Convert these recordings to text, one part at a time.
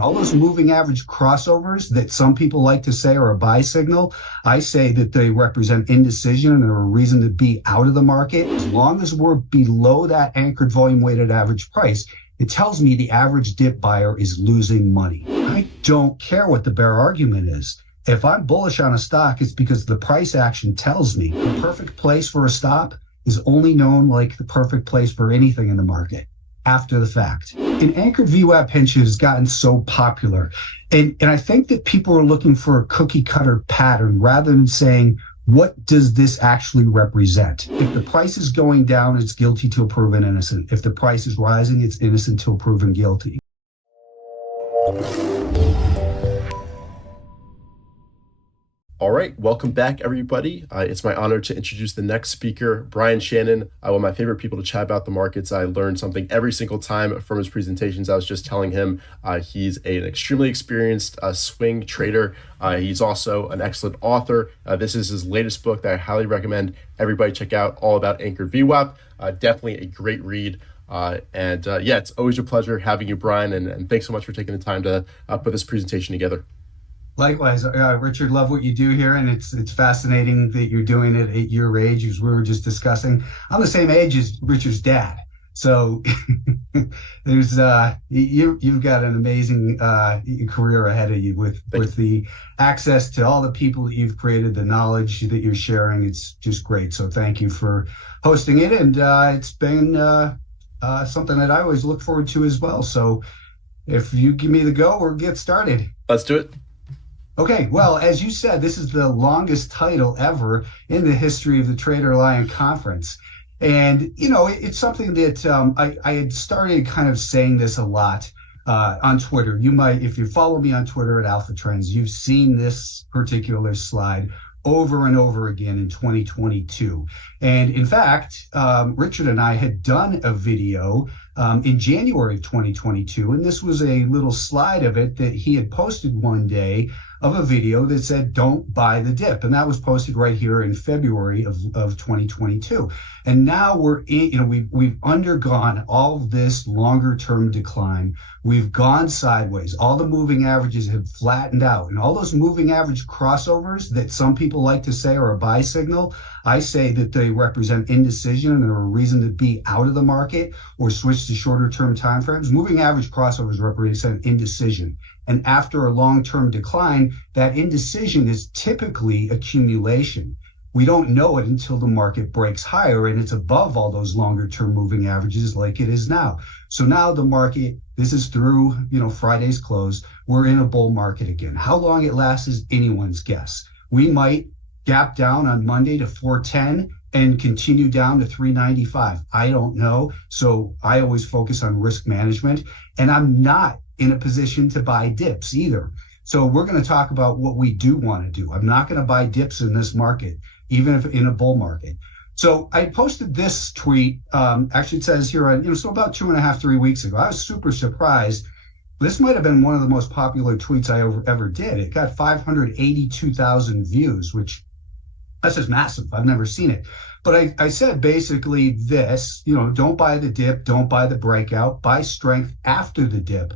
All those moving average crossovers that some people like to say are a buy signal, I say that they represent indecision and are a reason to be out of the market. As long as we're below that anchored volume weighted average price, it tells me the average dip buyer is losing money. I don't care what the bear argument is. If I'm bullish on a stock, it's because the price action tells me the perfect place for a stop is only known like the perfect place for anything in the market after the fact. An anchored VWAP pinch has gotten so popular. And I think that people are looking for a cookie cutter pattern rather than saying, what does this actually represent? If the price is going down, it's guilty till proven innocent. If the price is rising, it's innocent till proven guilty. All right, welcome back, everybody. It's my honor to introduce the next speaker, Brian Shannon, one of my favorite people to chat about the markets. I learned something every single time from his presentations. I was just telling him he's an extremely experienced swing trader. He's also an excellent author. This is his latest book that I highly recommend everybody check out, all about anchored VWAP. Definitely a great read. Yeah, it's always a pleasure having you, Brian, and thanks so much for taking the time to put this presentation together. Likewise, Richard, love what you do here, and it's fascinating that you're doing it at your age, as we were just discussing. I'm the same age as Richard's dad, so there's you've got an amazing career ahead of you with the access to all the people that you've created, the knowledge that you're sharing. It's just great. So thank you for hosting it, and it's been something that I always look forward to as well. So if you give me the go, we'll get started. Let's do it. Okay, well, as you said, this is the longest title ever in the history of the TraderLion Conference. And, you know, it's something that I had started kind of saying this a lot on Twitter. You might, if you follow me on Twitter at Alpha Trends, you've seen this particular slide over and over again in 2022. And in fact, Richard and I had done a video in January of 2022, and this was a little slide of it that he had posted one day of a video that said, don't buy the dip. And that was posted right here in February of 2022. And now we're in, you know, we've undergone all of this longer term decline. We've gone sideways. All the moving averages have flattened out, and all those moving average crossovers that some people like to say are a buy signal, I say that they represent indecision and are a reason to be out of the market or switch to shorter term timeframes. Moving average crossovers represent indecision. And after a long-term decline, that indecision is typically accumulation. We don't know it until the market breaks higher and it's above all those longer-term moving averages like it is now. So now the market, this is through, you know, Friday's close, we're in a bull market again. How long it lasts is anyone's guess. We might gap down on Monday to 410 and continue down to 395. I don't know. So I always focus on risk management, and I'm not in a position to buy dips either. So we're going to talk about what we do want to do. I'm not going to buy dips in this market, even if in a bull market. So I posted this tweet. Actually, it says here, so about 2.5, 3 weeks ago. I was super surprised. This might have been one of the most popular tweets I ever did. It got 582,000 views, which that's just massive. I've never seen it. But I said basically this, don't buy the dip, don't buy the breakout, buy strength after the dip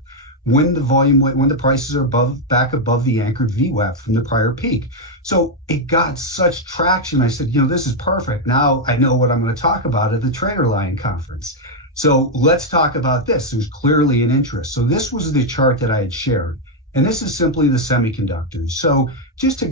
when the prices are back above the anchored VWAP from the prior peak. So it got such traction. I said, this is perfect. Now I know what I'm going to talk about at the TraderLion Conference. So let's talk about this. There's clearly an interest. So this was the chart that I had shared. And this is simply the semiconductors. So just to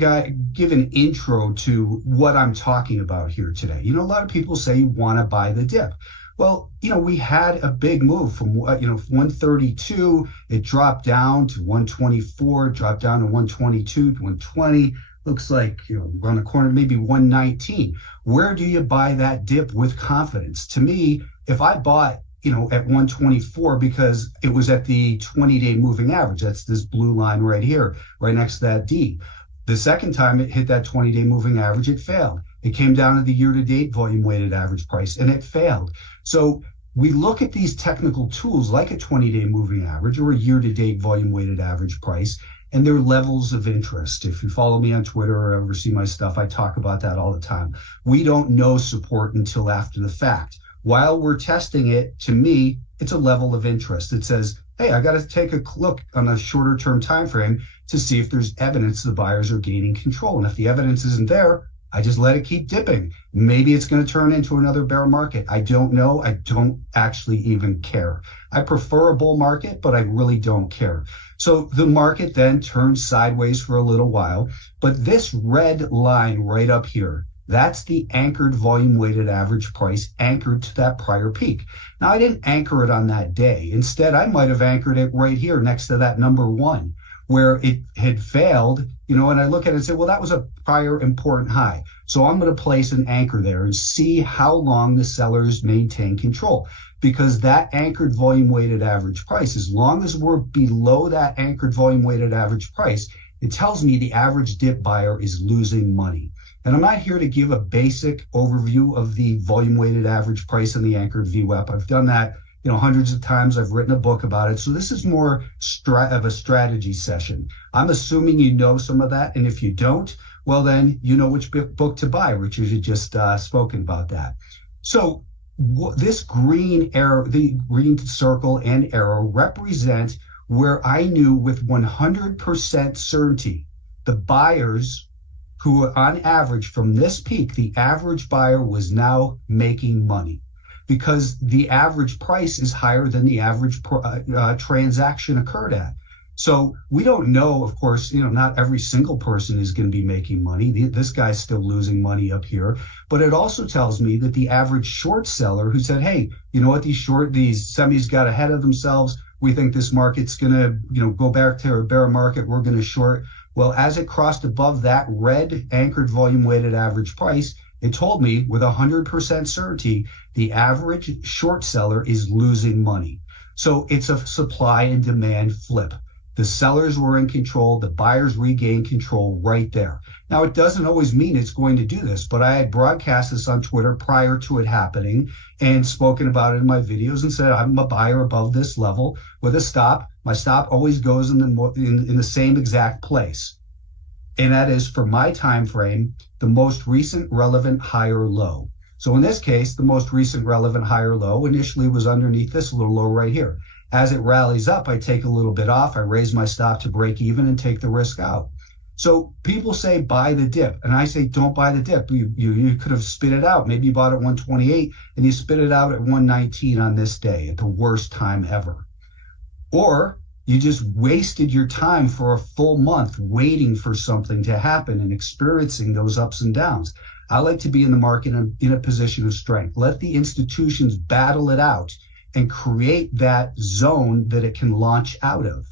give an intro to what I'm talking about here today. A lot of people say you want to buy the dip. Well, we had a big move from 132, it dropped down to 124, dropped down to 122, to 120. Looks like, around the corner, maybe 119. Where do you buy that dip with confidence? To me, if I bought at 124 because it was at the 20-day moving average. That's this blue line right here, right next to that D. The second time it hit that 20-day moving average, it failed. It came down to the year-to-date volume weighted average price, and it failed. So we look at these technical tools like a 20-day moving average or a year-to-date volume weighted average price, and their levels of interest. If you follow me on Twitter or ever see my stuff, I talk about that all the time. We don't know support until after the fact. While we're testing it, to me, it's a level of interest. It says, hey, I got to take a look on a shorter term time frame to see if there's evidence the buyers are gaining control. And if the evidence isn't there, I just let it keep dipping. Maybe it's going to turn into another bear market. I don't know. I don't actually even care. I prefer a bull market, but I really don't care. So the market then turns sideways for a little while. But this red line right up here, that's the anchored volume weighted average price anchored to that prior peak. Now, I didn't anchor it on that day. Instead, I might have anchored it right here next to that number 1 where it had failed, and I look at it and say, well, that was a prior important high. So I'm going to place an anchor there and see how long the sellers maintain control, because that anchored volume weighted average price, as long as we're below that anchored volume weighted average price, it tells me the average dip buyer is losing money. And I'm not here to give a basic overview of the volume weighted average price and the anchored VWAP. I've done that hundreds of times. I've written a book about it. So this is more of a strategy session. I'm assuming you know some of that. And if you don't, well, then you know which book to buy. Richard had just spoken about that. So this green arrow, the green circle and arrow represent where I knew with 100% certainty the buyers who on average from this peak, the average buyer was now making money, because the average price is higher than the average transaction occurred at. So we don't know, of course, not every single person is going to be making money. This guy's still losing money up here. But it also tells me that the average short seller who said, hey, you know what, these semis got ahead of themselves. We think this market's going to, go back to a bear market. We're going to short. Well, as it crossed above that red anchored volume weighted average price, it told me with 100% certainty, the average short seller is losing money. So it's a supply and demand flip. The sellers were in control. The buyers regained control right there. Now, it doesn't always mean it's going to do this, but I had broadcast this on Twitter prior to it happening and spoken about it in my videos and said, I'm a buyer above this level with a stop. My stop always goes in the same exact place. And that is, for my time frame, the most recent relevant higher low. So in this case, the most recent relevant higher low initially was underneath this little low right here. As it rallies up, I take a little bit off, I raise my stop to break even and take the risk out. So people say buy the dip, and I say don't buy the dip. You could have spit it out. Maybe you bought at 128 and you spit it out at 119 on this day at the worst time ever. Or you just wasted your time for a full month waiting for something to happen and experiencing those ups and downs. I like to be in the market in a position of strength. Let the institutions battle it out and create that zone that it can launch out of.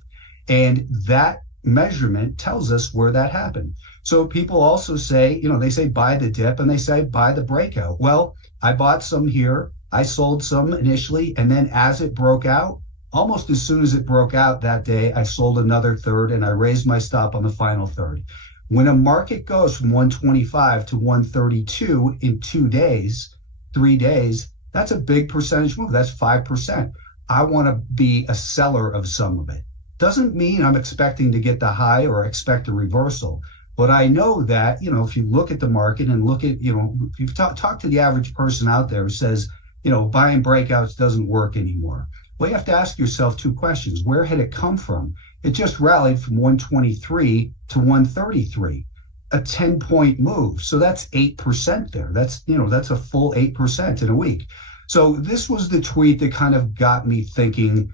And that measurement tells us where that happened. So people also say, they say buy the dip and they say buy the breakout. Well, I bought some here. I sold some initially. And then as it broke out, almost as soon as it broke out that day, I sold another third and I raised my stop on the final third. When a market goes from 125 to 132 in 2 days, 3 days, that's a big percentage move. That's 5%. I want to be a seller of some of it. Doesn't mean I'm expecting to get the high or expect a reversal. But I know that, if you look at the market and look at, if you talk to the average person out there who says, buying breakouts doesn't work anymore. Well, you have to ask yourself 2 questions. Where had it come from? It just rallied from 123 to 133. A 10-point move. So that's 8% there. That's a full 8% in a week. So this was the tweet that kind of got me thinking,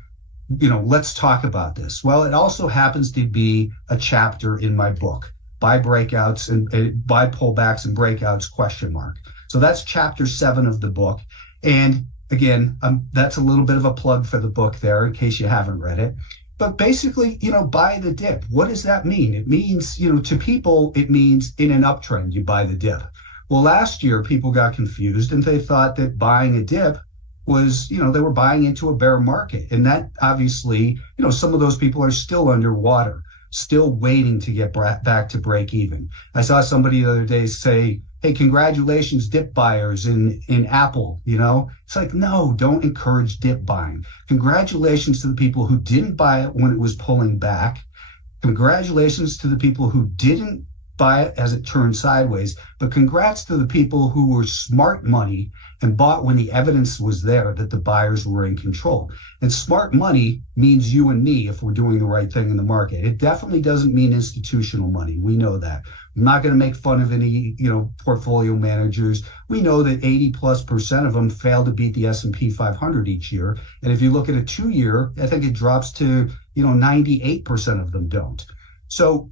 let's talk about this. Well, it also happens to be a chapter in my book, Buy Breakouts and Buy Pullbacks and Breakouts ? So that's chapter 7 of the book. And again, that's a little bit of a plug for the book there in case you haven't read it. But basically, buy the dip. What does that mean? It means, to people, it means in an uptrend, you buy the dip. Well, last year, people got confused and they thought that buying a dip was, they were buying into a bear market. And that obviously, some of those people are still underwater, still waiting to get back to break even. I saw somebody the other day say, hey, congratulations, dip buyers in Apple, It's like, no, don't encourage dip buying. Congratulations to the people who didn't buy it when it was pulling back. Congratulations to the people who didn't buy it as it turned sideways. But congrats to the people who were smart money and bought when the evidence was there that the buyers were in control. And smart money means you and me if we're doing the right thing in the market. It definitely doesn't mean institutional money. We know that. I'm not going to make fun of any, portfolio managers. We know that 80+% of them fail to beat the S&P 500 each year. And if you look at a 2-year, I think it drops to, 98% of them don't. So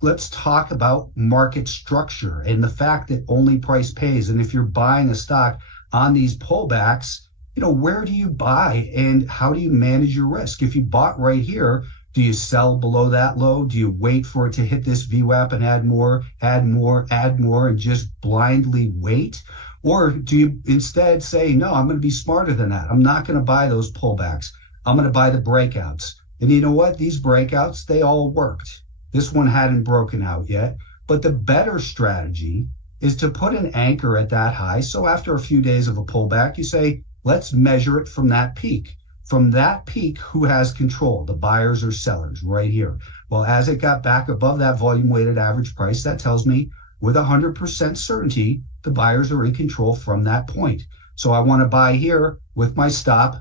let's talk about market structure and the fact that only price pays. And if you're buying a stock on these pullbacks, where do you buy and how do you manage your risk? If you bought right here, do you sell below that low? Do you wait for it to hit this VWAP and add more, and just blindly wait? Or do you instead say, no, I'm going to be smarter than that. I'm not going to buy those pullbacks. I'm going to buy the breakouts. And you know what? These breakouts, they all worked. This one hadn't broken out yet. But the better strategy is to put an anchor at that high. So after a few days of a pullback, you say, let's measure it from that peak. From that peak, who has control? The buyers or sellers right here. Well, as it got back above that volume weighted average price, that tells me with 100% certainty, the buyers are in control from that point. So I want to buy here with my stop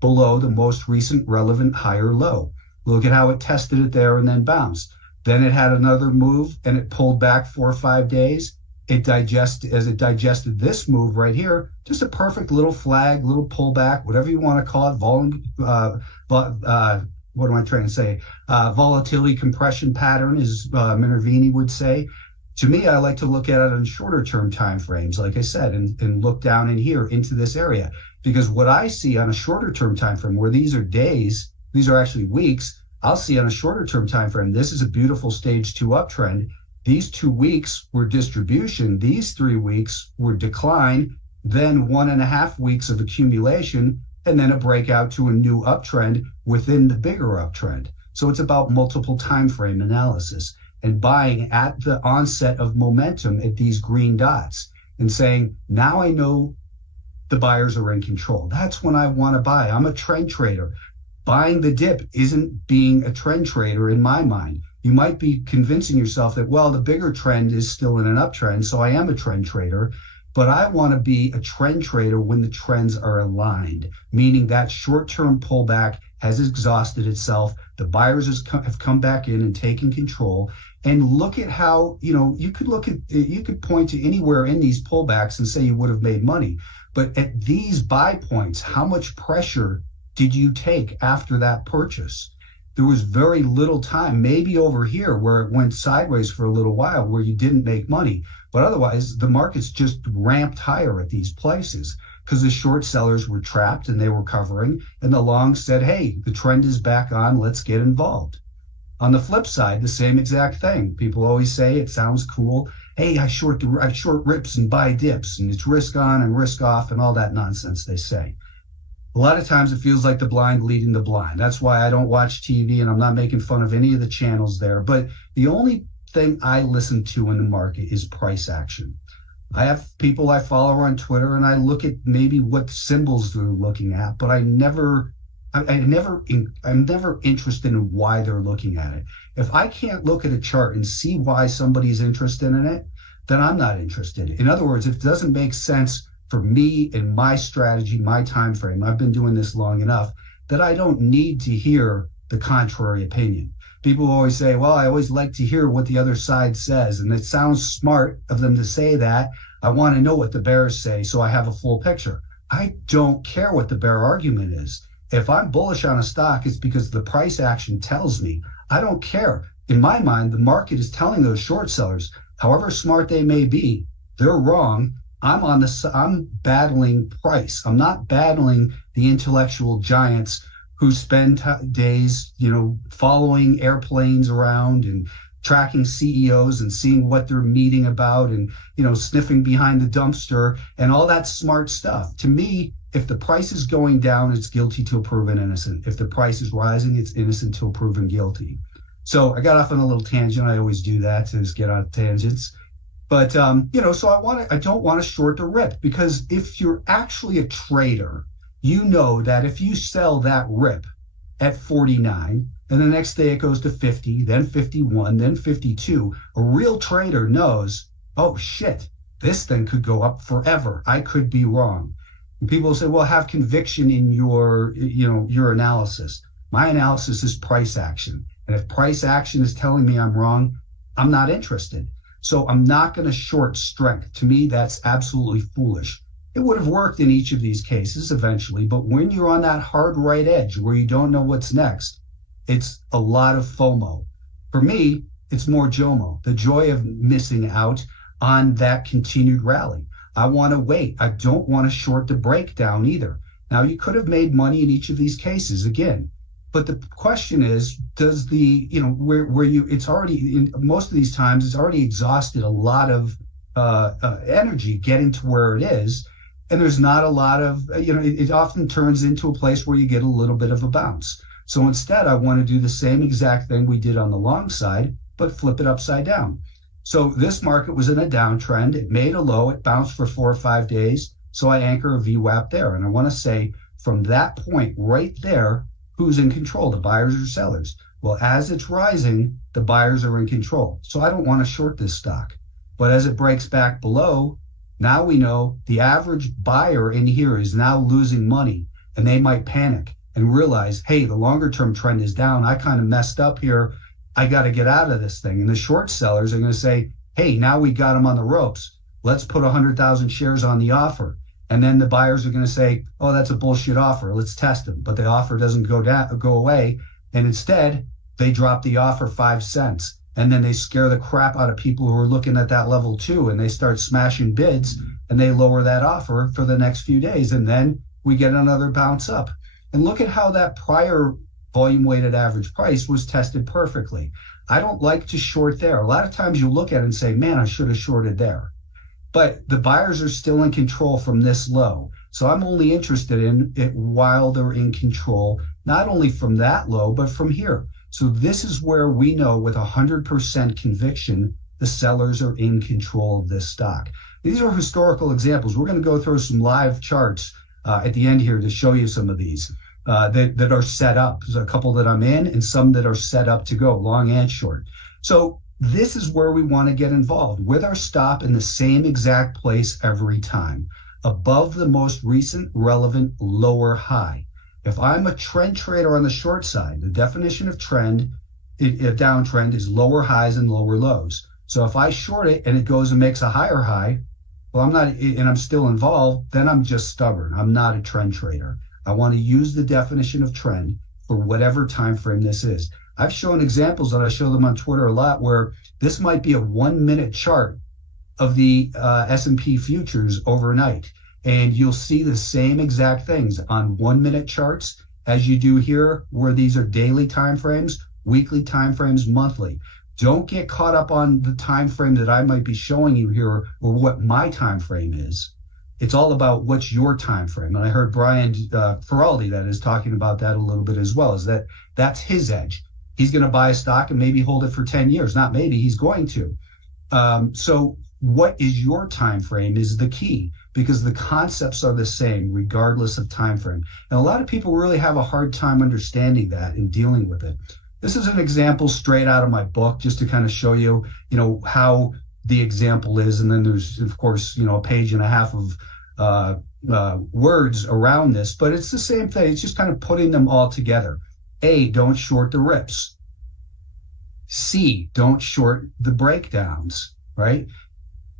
below the most recent relevant higher low. Look at how it tested it there and then bounced. Then it had another move and it pulled back 4 or 5 days. As it digested this move right here, just a perfect little flag, little pullback, whatever you want to call it. What am I trying to say? Volatility compression pattern, as Minervini would say. To me, I like to look at it on shorter term time frames, like I said, and look down in here into this area. Because what I see on a shorter term time frame, where these are days, these are actually weeks, I'll see on a shorter term time frame, this is a beautiful stage 2 uptrend. These 2 weeks were distribution. These 3 weeks were decline, then 1.5 weeks of accumulation, and then a breakout to a new uptrend within the bigger uptrend. So it's about multiple time frame analysis and buying at the onset of momentum at these green dots and saying, now I know the buyers are in control. That's when I want to buy. I'm a trend trader. Buying the dip isn't being a trend trader in my mind. You might be convincing yourself that, well, the bigger trend is still in an uptrend, so I am a trend trader. But I want to be a trend trader when the trends are aligned, meaning that short-term pullback has exhausted itself. The buyers have come back in and taken control. And look at how, you could point to anywhere in these pullbacks and say you would have made money. But at these buy points, how much pressure did you take after that purchase? There was very little time, maybe over here where it went sideways for a little while where you didn't make money. But otherwise, the markets just ramped higher at these places because the short sellers were trapped and they were covering. And the longs said, hey, the trend is back on. Let's get involved. On the flip side, the same exact thing. People always say it sounds cool. Hey, I short rips and buy dips, and it's risk on and risk off and all that nonsense they say. A lot of times it feels like the blind leading the blind. That's why I don't watch TV, and I'm not making fun of any of the channels there. But the only thing I listen to in the market is price action. I have people I follow on Twitter, and I look at maybe what symbols they're looking at, but I'm never interested in why they're looking at it. If I can't look at a chart and see why somebody's interested in it, then I'm not interested. In other words, if it doesn't make sense for me and my strategy, my time frame, I've been doing this long enough that I don't need to hear the contrary opinion. People always say, well, I always like to hear what the other side says, and it sounds smart of them to say that. I want to know what the bears say so I have a full picture. I don't care what the bear argument is. If I'm bullish on a stock, it's because the price action tells me. I don't care. In my mind, the market is telling those short sellers, however smart they may be, they're wrong. I'm battling price. I'm not battling the intellectual giants who spend days, following airplanes around and tracking CEOs and seeing what they're meeting about and, sniffing behind the dumpster and all that smart stuff. To me, if the price is going down, it's guilty till proven innocent. If the price is rising, it's innocent till proven guilty. So I got off on a little tangent. I always do that to just get on tangents. But, so I don't want to short the rip, because if you're actually a trader, you know that if you sell that rip, at 49, and the next day it goes to 50, then 51, then 52. A real trader knows, oh shit, this thing could go up forever. I could be wrong. And people say, well, have conviction in your analysis. My analysis is price action. And if price action is telling me I'm wrong, I'm not interested. So I'm not going to short strength. To me, that's absolutely foolish. It would have worked in each of these cases eventually, but when you're on that hard right edge where you don't know what's next, it's a lot of FOMO. For me, it's more JOMO, the joy of missing out on that continued rally. I want to wait. I don't want to short the breakdown either. Now, you could have made money in each of these cases again, but the question is, does the, it's already, in most of these times, it's already exhausted a lot of energy getting to where it is. And there's not a lot of, it often turns into a place where you get a little bit of a bounce. So instead, I want to do the same exact thing we did on the long side, but flip it upside down. So this market was in a downtrend. It made a low. It bounced for 4 or 5 days. So I anchor a VWAP there. And I want to say from that point right there, who's in control, the buyers or sellers? Well, as it's rising, the buyers are in control. So I don't want to short this stock. But as it breaks back below, now we know the average buyer in here is now losing money, and they might panic and realize, hey, the longer term trend is down. I kind of messed up here. I got to get out of this thing. And the short sellers are going to say, hey, now we got them on the ropes. Let's put 100,000 shares on the offer. And then the buyers are going to say, oh, that's a bullshit offer. Let's test them. But the offer doesn't go away. And instead, they drop the offer 5 cents. And then they scare the crap out of people who are looking at that level too. And they start smashing bids and they lower that offer for the next few days. And then we get another bounce up. And look at how that prior volume weighted average price was tested perfectly. I don't like to short there. A lot of times you look at it and say, man, I should have shorted there. But the buyers are still in control from this low. So I'm only interested in it while they're in control, not only from that low, but from here. So this is where we know with 100% conviction, the sellers are in control of this stock. These are historical examples. We're going to go through some live charts at the end here to show you some of these that are set up. There's a couple that I'm in and some that are set up to go, long and short. So this is where we want to get involved with our stop in the same exact place every time, above the most recent relevant lower high. If I'm a trend trader on the short side, the definition of trend, a downtrend is lower highs and lower lows. So if I short it and it goes and makes a higher high, well, I'm still involved, then I'm just stubborn. I'm not a trend trader. I want to use the definition of trend for whatever time frame this is. I've shown examples that I show them on Twitter a lot where this might be a 1-minute chart of the S&P futures overnight. And you'll see the same exact things on 1-minute charts as you do here, where these are daily time frames, weekly time frames, monthly. Don't get caught up on the time frame that I might be showing you here or what my time frame is. It's all about what's your time frame. And I heard Brian Feraldi, that is, talking about that a little bit as well, is that's his edge. He's going to buy a stock and maybe hold it for 10 years. Not maybe, he's going to. So what is your time frame is the key, because the concepts are the same regardless of time frame. And a lot of people really have a hard time understanding that and dealing with it. This is an example straight out of my book, just to kind of show you, how the example is. And then there's, of course, a page and a half of words around this, but it's the same thing. It's just kind of putting them all together. A, don't short the rips. C, don't short the breakdowns, right?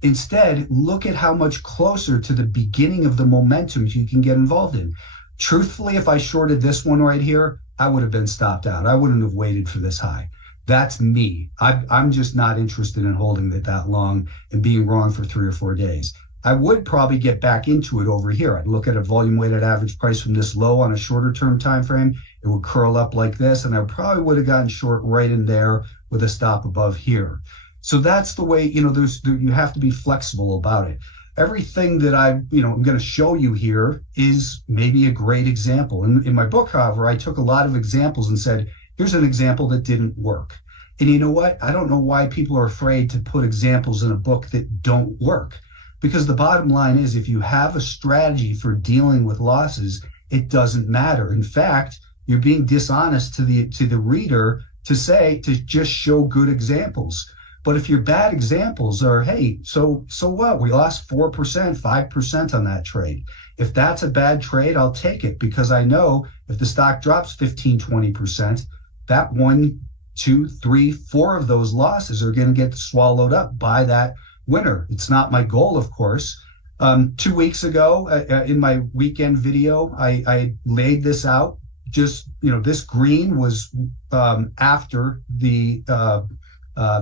Instead, look at how much closer to the beginning of the momentum you can get involved in. Truthfully, if I shorted this one right here, I would have been stopped out. I wouldn't have waited for this high. That's me. I'm just not interested in holding it that long and being wrong for 3 or 4 days. I would probably get back into it over here. I'd look at a volume weighted average price from this low on a shorter term time frame. It would curl up like this, and I probably would have gotten short right in there with a stop above here. So that's the way, you have to be flexible about it. Everything that I'm going to show you here is maybe a great example. In my book, however, I took a lot of examples and said, here's an example that didn't work. And you know what? I don't know why people are afraid to put examples in a book that don't work. Because the bottom line is, if you have a strategy for dealing with losses, it doesn't matter. In fact, You're being dishonest to the reader to just show good examples. But if your bad examples are, hey, so what? We lost 4%, 5% on that trade. If that's a bad trade, I'll take it, because I know if the stock drops 15, 20%, that 1, 2, 3, 4 of those losses are going to get swallowed up by that winner. It's not my goal, of course. 2 weeks ago, in my weekend video, I laid this out. Just, this green was after the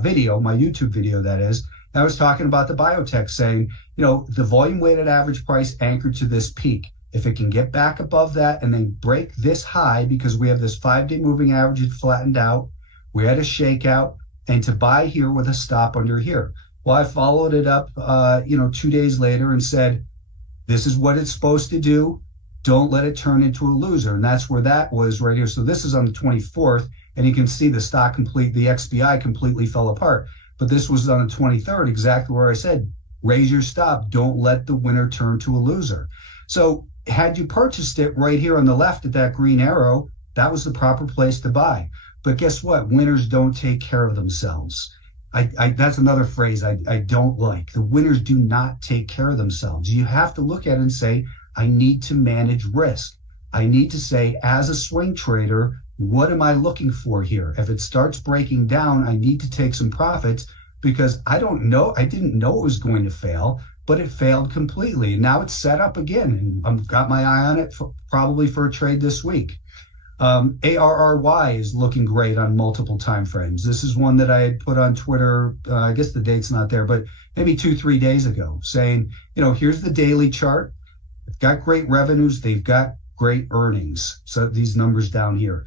video, my YouTube video, that is. I was talking about the biotech, saying, the volume weighted average price anchored to this peak. If it can get back above that and then break this high, because we have this 5-day moving average, it flattened out, we had a shakeout, and to buy here with a stop under here. Well, I followed it up, 2 days later and said, this is what it's supposed to do. Don't let it turn into a loser. And that's where that was right here. So this is on the 24th, and you can see the the XBI completely fell apart. But this was on the 23rd, exactly where I said, raise your stop. Don't let the winner turn to a loser. So had you purchased it right here on the left at that green arrow, that was the proper place to buy. But guess what? Winners don't take care of themselves. That's another phrase I don't like. The winners do not take care of themselves. You have to look at it and say, I need to manage risk. I need to say, as a swing trader, what am I looking for here? If it starts breaking down, I need to take some profits, because I didn't know it was going to fail, but it failed completely. And now it's set up again, and I've got my eye on it probably for a trade this week. ARRY is looking great on multiple time frames. This is one that I had put on Twitter, I guess the date's not there, but maybe 2-3 days ago, saying, here's the daily chart. They've got great revenues. They've got great earnings. So these numbers down here.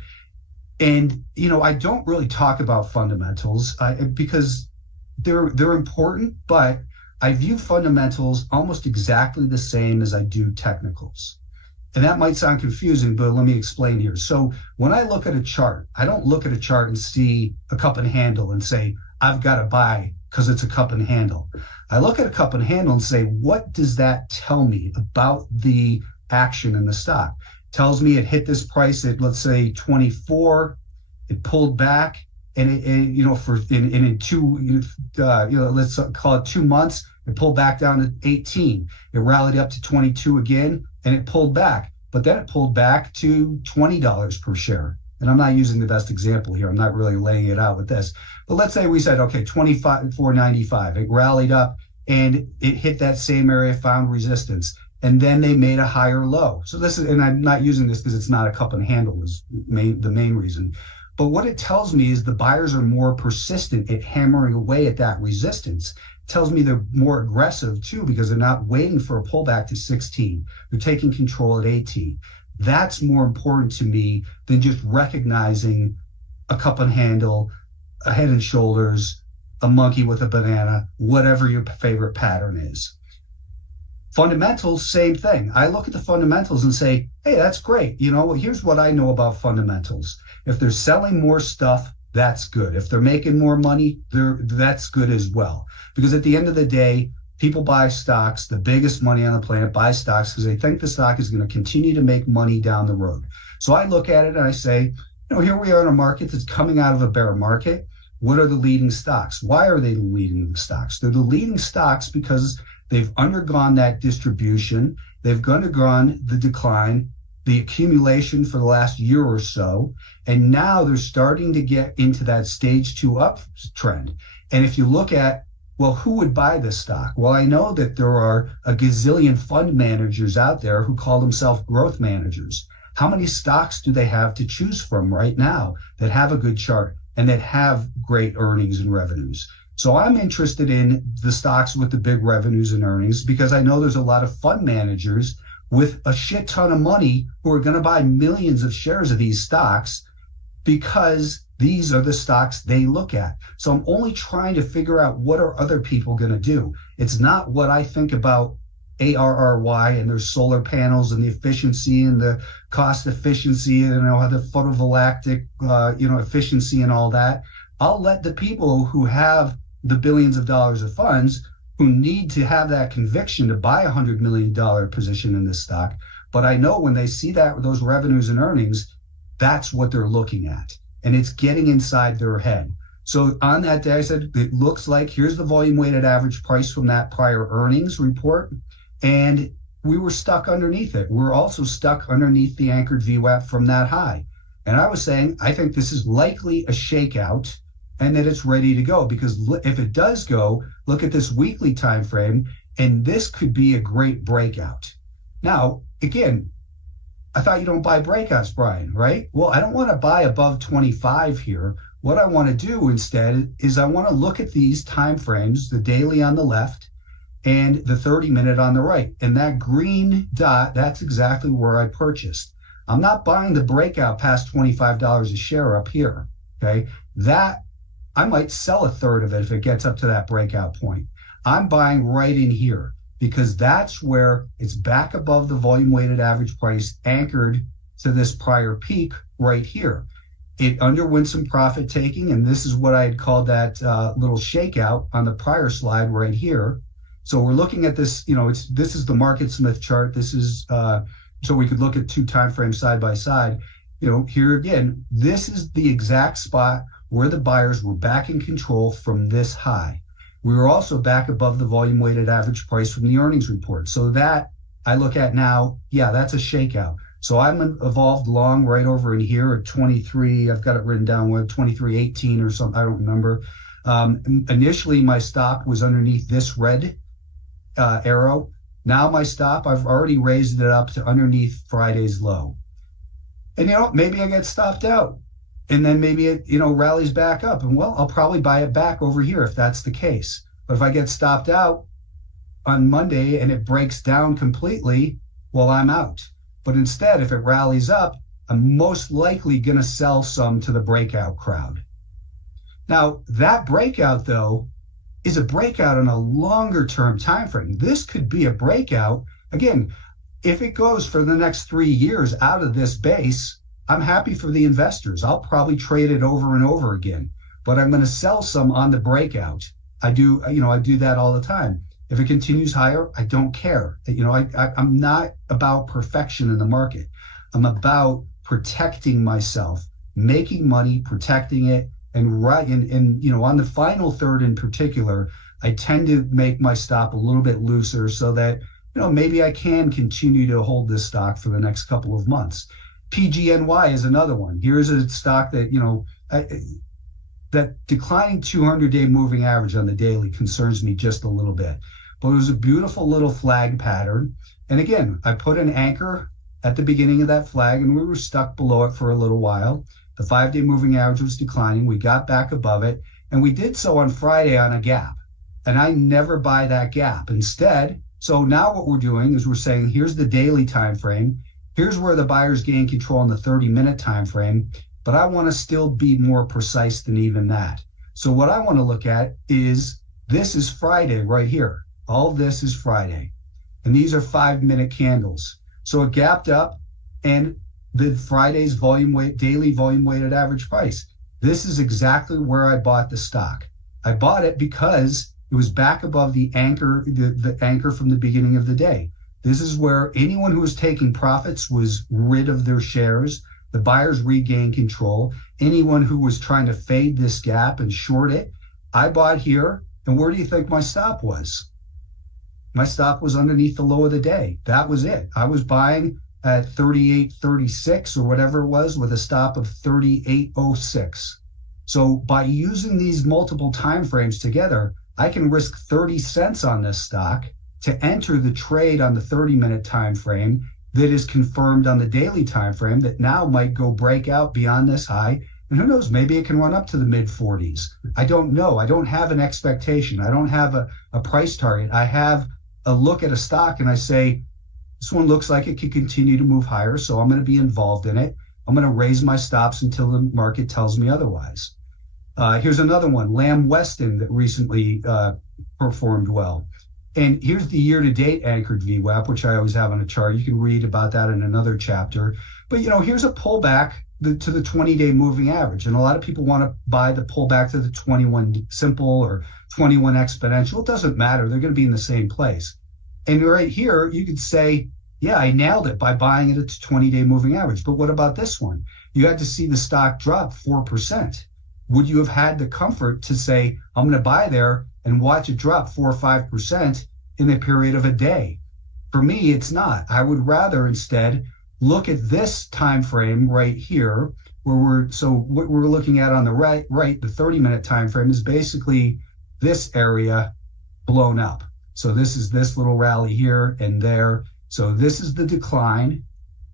And, I don't really talk about fundamentals because they're important, but I view fundamentals almost exactly the same as I do technicals. And that might sound confusing, but let me explain here. So when I look at a chart, I don't look at a chart and see a cup and handle and say, I've got to buy because it's a cup and handle. I look at a cup and handle and say, what does that tell me about the action in the stock? It tells me it hit this price at, let's say, 24, it pulled back, and let's call it 2 months, it pulled back down to 18. It rallied up to 22 again, and it pulled back. But then it pulled back to $20 per share. And I'm not using the best example here. I'm not really laying it out with this. But let's say we said, okay, 24.95. It rallied up, and it hit that same area, found resistance. And then they made a higher low. So this is, and I'm not using this because it's not a cup and handle is the main reason. But what it tells me is the buyers are more persistent at hammering away at that resistance. It tells me they're more aggressive too, because they're not waiting for a pullback to 16. They're taking control at 18. That's more important to me than just recognizing a cup and handle, a head and shoulders, a monkey with a banana, whatever your favorite pattern is. Fundamentals, same thing. I look at the fundamentals and say, hey, that's great. Here's what I know about fundamentals. If they're selling more stuff, that's good. If they're making more money, that's good as well. Because at the end of the day, people buy stocks, the biggest money on the planet buy stocks because they think the stock is going to continue to make money down the road. So I look at it and I say, here we are in a market that's coming out of a bear market. What are the leading stocks? Why are they the leading stocks? They're the leading stocks because they've undergone that distribution. They've undergone the decline, the accumulation for the last year or so, and now they're starting to get into that stage 2 uptrend. And if you look at, well, who would buy this stock? Well, I know that there are a gazillion fund managers out there who call themselves growth managers. How many stocks do they have to choose from right now that have a good chart and that have great earnings and revenues? So I'm interested in the stocks with the big revenues and earnings because I know there's a lot of fund managers with a shit ton of money who are going to buy millions of shares of these stocks because these are the stocks they look at. So I'm only trying to figure out what are other people going to do. It's not what I think about ARRY and their solar panels and the efficiency and the cost efficiency and the photovoltaic efficiency and all that. I'll let the people who have the billions of dollars of funds who need to have that conviction to buy a $100 million position in this stock. But I know when they see those revenues and earnings, That's what they're looking at. And it's getting inside their head. So on that day, I said, it looks like here's the volume weighted average price from that prior earnings report. And we were stuck underneath it. We're also stuck underneath the anchored VWAP from that high. And I was saying, I think this is likely a shakeout and that it's ready to go, because if it does go, look at this weekly time frame, and this could be a great breakout. Now, again, I thought you don't buy breakouts, Brian, right? Well, I don't want to buy above 25 here. What I want to do instead is I want to look at these time frames, the daily on the left and the 30-minute on the right. And that green dot, that's exactly where I purchased. I'm not buying the breakout past $25 a share up here, okay? That, I might sell a third of it if it gets up to that breakout point. I'm buying right in here because that's where it's back above the volume weighted average price anchored to this prior peak right here. It underwent some profit taking, and this is what I had called that little shakeout on the prior slide right here. So we're looking at this, this is the Market Smith chart. This is, so we could look at two time frames side by side. Here again, this is the exact spot where the buyers were back in control from this high. We were also back above the volume weighted average price from the earnings report. So that I look at now, yeah, that's a shakeout. So I'm evolved long right over in here at 23. I've got it written down with 23.18 or something. I don't remember. Initially, my stop was underneath this red arrow. Now my stop, I've already raised it up to underneath Friday's low. And maybe I get stopped out. And then maybe it, rallies back up. And well, I'll probably buy it back over here if that's the case. But if I get stopped out on Monday and it breaks down completely, well, I'm out. But instead, if it rallies up, I'm most likely going to sell some to the breakout crowd. Now, that breakout, though, is a breakout on a longer term time frame. This could be a breakout. Again, if it goes for the next 3 years out of this base, I'm happy for the investors. I'll probably trade it over and over again, but I'm going to sell some on the breakout. I do that all the time. If it continues higher, I don't care. I'm not about perfection in the market. I'm about protecting myself, making money, protecting it, and on the final third in particular, I tend to make my stop a little bit looser so that maybe I can continue to hold this stock for the next couple of months. PGNY is another one. Here's a stock that that declining 200-day moving average on the daily concerns me just a little bit. But it was a beautiful little flag pattern. And again, I put an anchor at the beginning of that flag, and we were stuck below it for a little while. The 5-day moving average was declining. We got back above it, and we did so on Friday on a gap. And I never buy that gap. Instead, so now what we're doing is we're saying, here's the daily time frame. Here's where the buyers gain control on the 30-minute time frame, but I want to still be more precise than even that. So what I want to look at is, this is Friday right here. All this is Friday. And these are 5-minute candles. So it gapped up, and the Friday's daily volume weighted average price. This is exactly where I bought the stock. I bought it because it was back above the anchor, the anchor from the beginning of the day. This is where anyone who was taking profits was rid of their shares. The buyers regained control. Anyone who was trying to fade this gap and short it, I bought here. And where do you think my stop was? My stop was underneath the low of the day. That was it. I was buying at 38.36 or whatever it was with a stop of 38.06. So by using these multiple time frames together, I can risk 30 cents on this stock to enter the trade on the 30-minute time frame that is confirmed on the daily time frame that now might go break out beyond this high. And who knows, maybe it can run up to the mid 40s. I don't know. I don't have an expectation. I don't have a price target. I have a look at a stock and I say, this one looks like it could continue to move higher, so I'm going to be involved in it. I'm going to raise my stops until the market tells me otherwise. Here's another one, Lamb Weston, that recently performed well. And here's the year-to-date anchored VWAP, which I always have on a chart. You can read about that in another chapter. But, here's a pullback to the 20-day moving average. And a lot of people want to buy the pullback to the 21 simple or 21 exponential. It doesn't matter. They're going to be in the same place. And right here, you could say, yeah, I nailed it by buying it at the 20-day moving average. But what about this one? You had to see the stock drop 4%. Would you have had the comfort to say, I'm going to buy there and watch it drop 4 or 5% in the period of a day? For me, it's not. I would rather instead look at this time frame right here, where what we're looking at on the right, the 30-minute time frame is basically this area blown up. So this is this little rally here and there. So this is the decline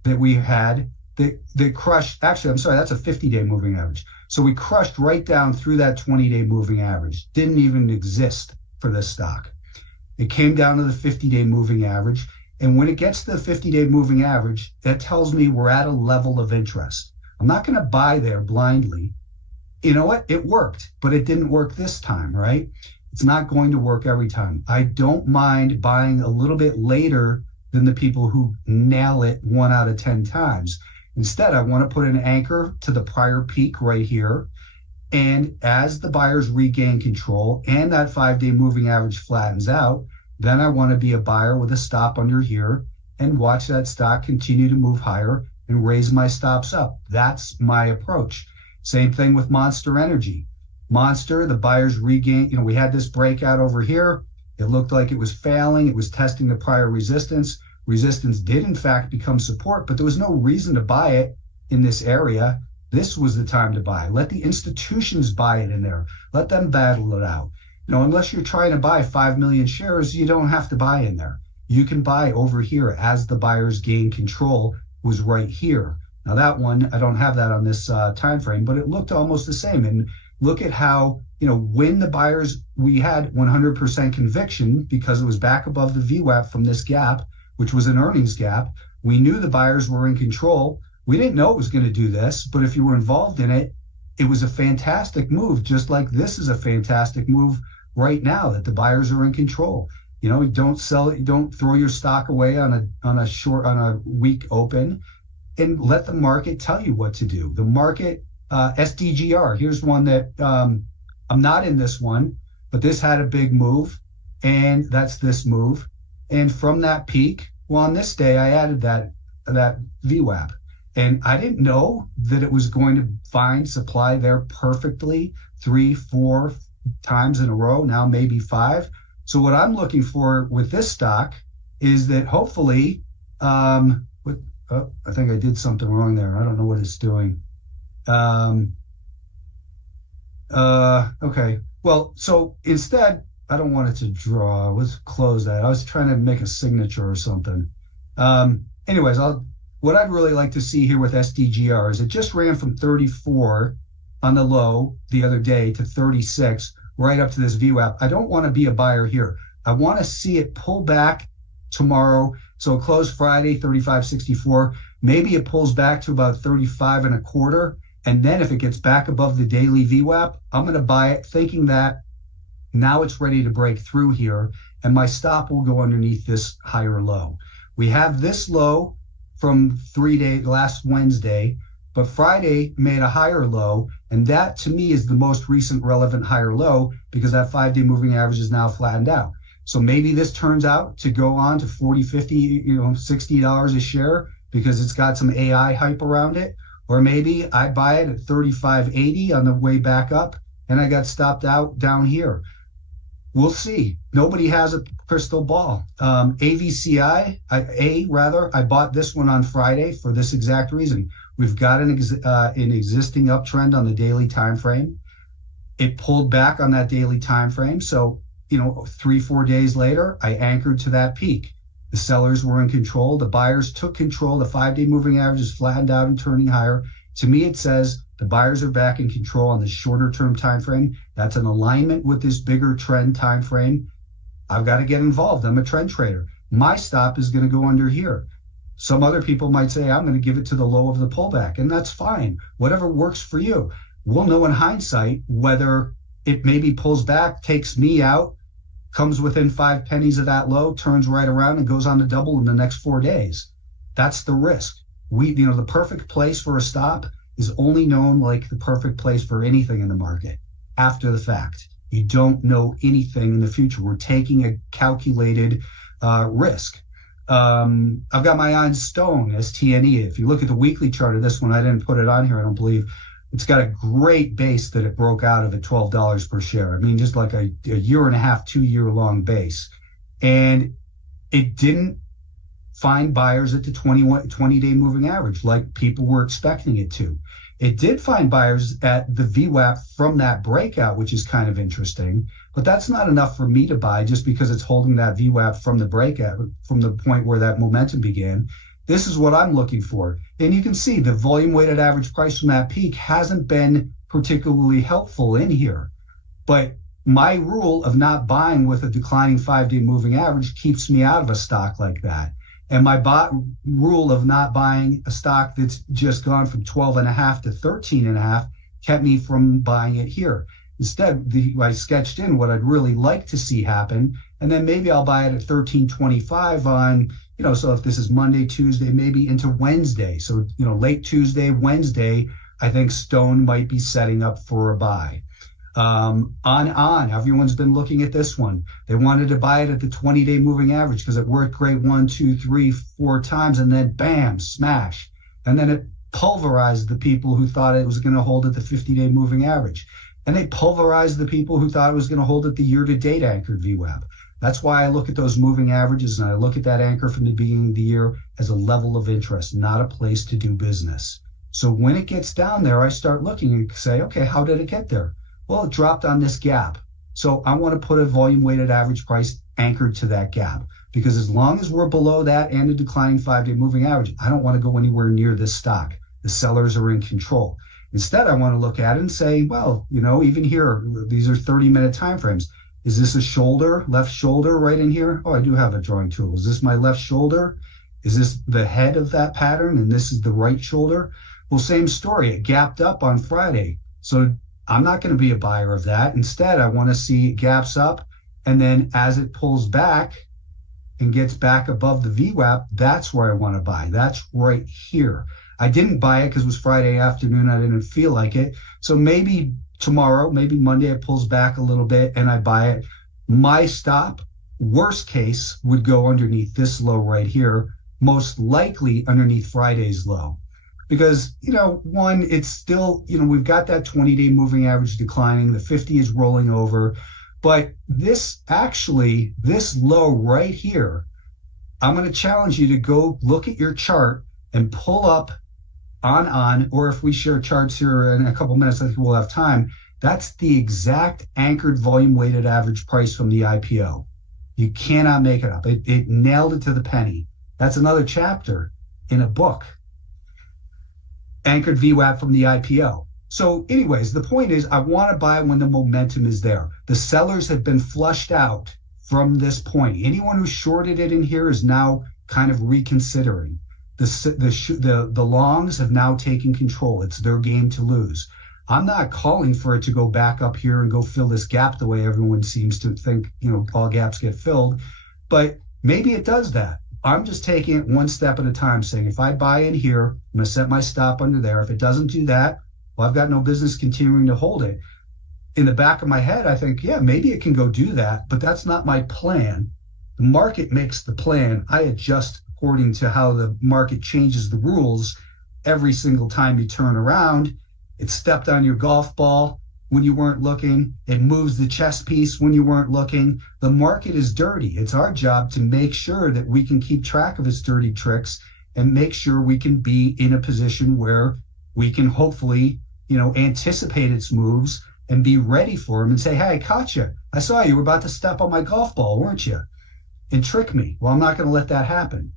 that we had that crushed. Actually, I'm sorry, that's a 50-day moving average. So we crushed right down through that 20-day moving average. Didn't even exist for this stock. It came down to the 50-day moving average. And when it gets to the 50-day moving average, that tells me we're at a level of interest. I'm not going to buy there blindly. You know what? It worked, but it didn't work this time, right? It's not going to work every time. I don't mind buying a little bit later than the people who nail it 1 out of 10 times. Instead, I want to put an anchor to the prior peak right here. And as the buyers regain control and that 5-day moving average flattens out, then I want to be a buyer with a stop under here and watch that stock continue to move higher and raise my stops up. That's my approach. Same thing with Monster Energy. Monster, the buyers regain, we had this breakout over here. It looked like it was failing. It was testing the prior resistance. Resistance did in fact become support, but there was no reason to buy it in this area. This was the time to buy. Let the institutions buy it in there. Let them battle it out. Unless you're trying to buy 5 million shares, you don't have to buy in there. You can buy over here as the buyers gain control was right here. Now that one, I don't have that on this time frame, but it looked almost the same. And look at how, when the buyers, we had 100% conviction because it was back above the VWAP from this gap, which was an earnings gap. We knew the buyers were in control. We didn't know it was going to do this, but if you were involved in it, it was a fantastic move, just like this is a fantastic move right now that the buyers are in control. Don't sell it, don't throw your stock away on a weak open, and let the market tell you what to do. The market, SDGR, here's one that I'm not in this one, but this had a big move, and that's this move. And from that peak, on this day, I added that VWAP. And I didn't know that it was going to find supply there perfectly 3, 4 times in a row, now maybe 5. So what I'm looking for with this stock is that hopefully, I think I did something wrong there. I don't know what it's doing. Okay. Well, so instead, I don't want it to draw. Let's close that. I was trying to make a signature or something. Anyways, what I'd really like to see here with SDGR is it just ran from 34 on the low the other day to 36 right up to this VWAP. I don't want to be a buyer here. I want to see it pull back tomorrow. So close Friday, 35.64. Maybe it pulls back to about 35 and a quarter. And then if it gets back above the daily VWAP, I'm going to buy it thinking that now it's ready to break through here. And my stop will go underneath this higher low. We have this low from 3 days, last Wednesday, but Friday made a higher low. And that to me is the most recent relevant higher low because that 5-day moving average is now flattened out. So maybe this turns out to go on to 40, 50, $60 a share because it's got some AI hype around it. Or maybe I buy it at 35.80 on the way back up and I got stopped out down here. We'll see. Nobody has a crystal ball. AVCI, I bought this one on Friday for this exact reason. We've got an existing uptrend on the daily time frame. It pulled back on that daily time frame. So, 3-4 days later, I anchored to that peak. The sellers were in control. The buyers took control. The 5-day moving average is flattened out and turning higher. To me, it says the buyers are back in control on the shorter term time frame. That's an alignment with this bigger trend time frame. I've got to get involved. I'm a trend trader. My stop is going to go under here. Some other people might say, I'm going to give it to the low of the pullback, and that's fine. Whatever works for you. We'll know in hindsight whether it maybe pulls back, takes me out, comes within 5 pennies of that low, turns right around and goes on to double in the next 4 days. That's the risk. The perfect place for a stop is only known like the perfect place for anything in the market after the fact. You don't know anything in the future. We're taking a calculated risk. I've got my eye on Stone, STNE. If you look at the weekly chart of this one, I didn't put it on here, I don't believe. It's got a great base that it broke out of at $12 per share. I mean, just like a year and a half, 2-year long base. And it didn't find buyers at the 20-day moving average like people were expecting it to. It did find buyers at the VWAP from that breakout, which is kind of interesting, but that's not enough for me to buy just because it's holding that VWAP from the breakout, from the point where that momentum began. This is what I'm looking for. And you can see the volume weighted average price from that peak hasn't been particularly helpful in here. But my rule of not buying with a declining 5-day moving average keeps me out of a stock like that. And my rule of not buying a stock that's just gone from 12.5 to 13.5 kept me from buying it here. Instead, I sketched in what I'd really like to see happen, and then maybe I'll buy it at 13.25 on, so if this is Monday, Tuesday, maybe into Wednesday. So, late Tuesday, Wednesday, I think Stone might be setting up for a buy. Everyone's been looking at this one. They wanted to buy it at the 20-day moving average because it worked great 1, 2, 3, 4 times, and then bam, smash. And then it pulverized the people who thought it was going to hold at the 50-day moving average. And they pulverized the people who thought it was going to hold at the year-to-date anchored VWAP. That's why I look at those moving averages and I look at that anchor from the beginning of the year as a level of interest, not a place to do business. So when it gets down there, I start looking and say, okay, how did it get there? Well, it dropped on this gap. So I want to put a volume weighted average price anchored to that gap, because as long as we're below that and a declining 5-day moving average, I don't want to go anywhere near this stock. The sellers are in control. Instead, I want to look at it and say, well, even here, these are 30-minute time frames. Is this a shoulder, left shoulder right in here? Oh, I do have a drawing tool. Is this my left shoulder? Is this the head of that pattern and this is the right shoulder? Well, same story. It gapped up on Friday. So I'm not going to be a buyer of that. Instead, I want to see it gaps up, and then as it pulls back and gets back above the VWAP, that's where I want to buy. That's right here. I didn't buy it because it was Friday afternoon. I didn't feel like it. So maybe tomorrow, maybe Monday, it pulls back a little bit and I buy it. My stop, worst case, would go underneath this low right here, most likely underneath Friday's low. Because, one, it's still, we've got that 20-day moving average declining. The 50 is rolling over. But this low right here, I'm going to challenge you to go look at your chart and pull up or if we share charts here in a couple minutes, I think we'll have time. That's the exact anchored volume weighted average price from the IPO. You cannot make it up. It nailed it to the penny. That's another chapter in a book. Anchored VWAP from the IPO. So anyways, the point is I want to buy when the momentum is there. The sellers have been flushed out from this point. Anyone who shorted it in here is now kind of reconsidering. The longs have now taken control. It's their game to lose. I'm not calling for it to go back up here and go fill this gap the way everyone seems to think, all gaps get filled. But maybe it does that. I'm just taking it one step at a time, saying if I buy in here, I'm going to set my stop under there. If it doesn't do that, well, I've got no business continuing to hold it. In the back of my head, I think, yeah, maybe it can go do that, but that's not my plan. The market makes the plan. I adjust according to how the market changes the rules every single time you turn around. It stepped on your golf ball when you weren't looking. It moves the chess piece when you weren't looking. The market is dirty. It's our job to make sure that we can keep track of its dirty tricks and make sure we can be in a position where we can hopefully, anticipate its moves and be ready for them and say, hey, I caught you. I saw you were about to step on my golf ball, weren't you? And trick me. Well, I'm not going to let that happen.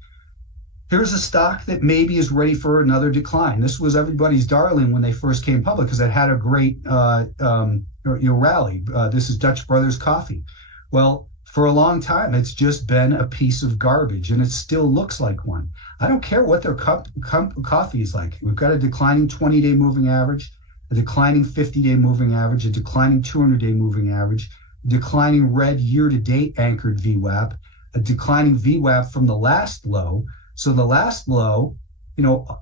Here's a stock that maybe is ready for another decline. This was everybody's darling when they first came public because it had a great rally. This is Dutch Brothers Coffee. Well, for a long time, it's just been a piece of garbage, and it still looks like one. I don't care what their coffee is like. We've got a declining 20-day moving average, a declining 50-day moving average, a declining 200-day moving average, declining red year-to-date anchored VWAP, a declining VWAP from the last low. So the last low,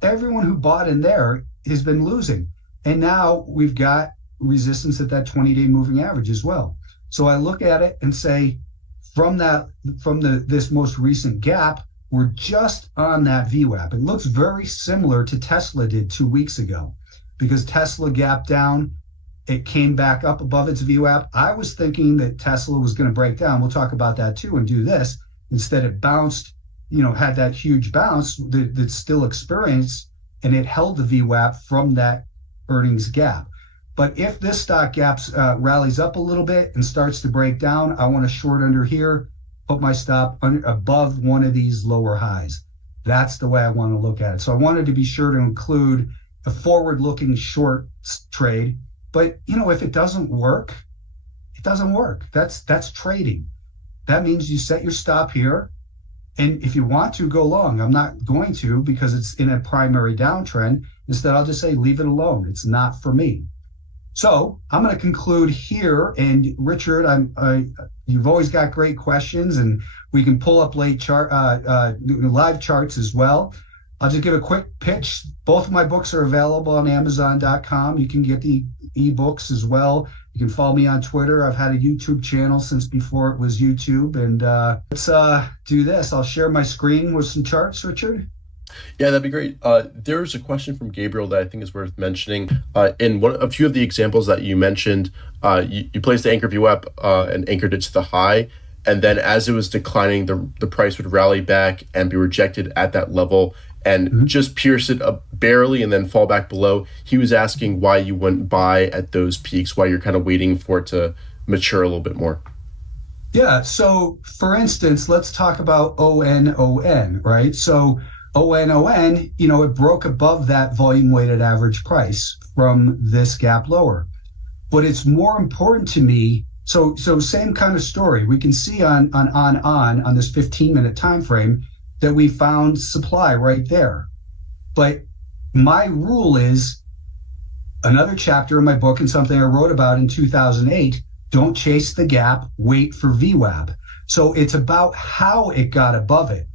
everyone who bought in there has been losing. And now we've got resistance at that 20-day moving average as well. So I look at it and say, from this most recent gap, we're just on that VWAP. It looks very similar to Tesla did 2 weeks ago, because Tesla gapped down, it came back up above its VWAP. I was thinking that Tesla was going to break down. We'll talk about that too and do this. Instead, it bounced, had that huge bounce that still experienced, and it held the VWAP from that earnings gap. But if this stock rallies up a little bit and starts to break down, I want to short under here, put my stop above one of these lower highs. That's the way I want to look at it. So I wanted to be sure to include a forward-looking short trade. But, if it doesn't work, it doesn't work. That's trading. That means you set your stop here. And if you want to go long, I'm not going to, because it's in a primary downtrend. Instead, I'll just say, leave it alone. It's not for me. So I'm going to conclude here. And Richard, you've always got great questions, and we can pull up live charts as well. I'll just give a quick pitch. Both of my books are available on Amazon.com. You can get the ebooks as well. You can follow me on Twitter. I've had a YouTube channel since before it was YouTube. And let's do this. I'll share my screen with some charts, Richard. Yeah, that'd be great. There's a question from Gabriel that I think is worth mentioning. In a few of the examples that you mentioned, you placed the anchor VWAP and anchored it to the high. And then as it was declining, the price would rally back and be rejected at that level and just pierce it up barely and then fall back below. He was asking why you wouldn't buy at those peaks, why you're kind of waiting for it to mature a little bit more. Yeah. So for instance, let's talk about ONON, right? So ONON, it broke above that volume weighted average price from this gap lower. But it's more important to me. So same kind of story. We can see on this 15-minute time frame that we found supply right there. But my rule is, another chapter in my book and something I wrote about in 2008, don't chase the gap, wait for VWAP. So it's about how it got above it.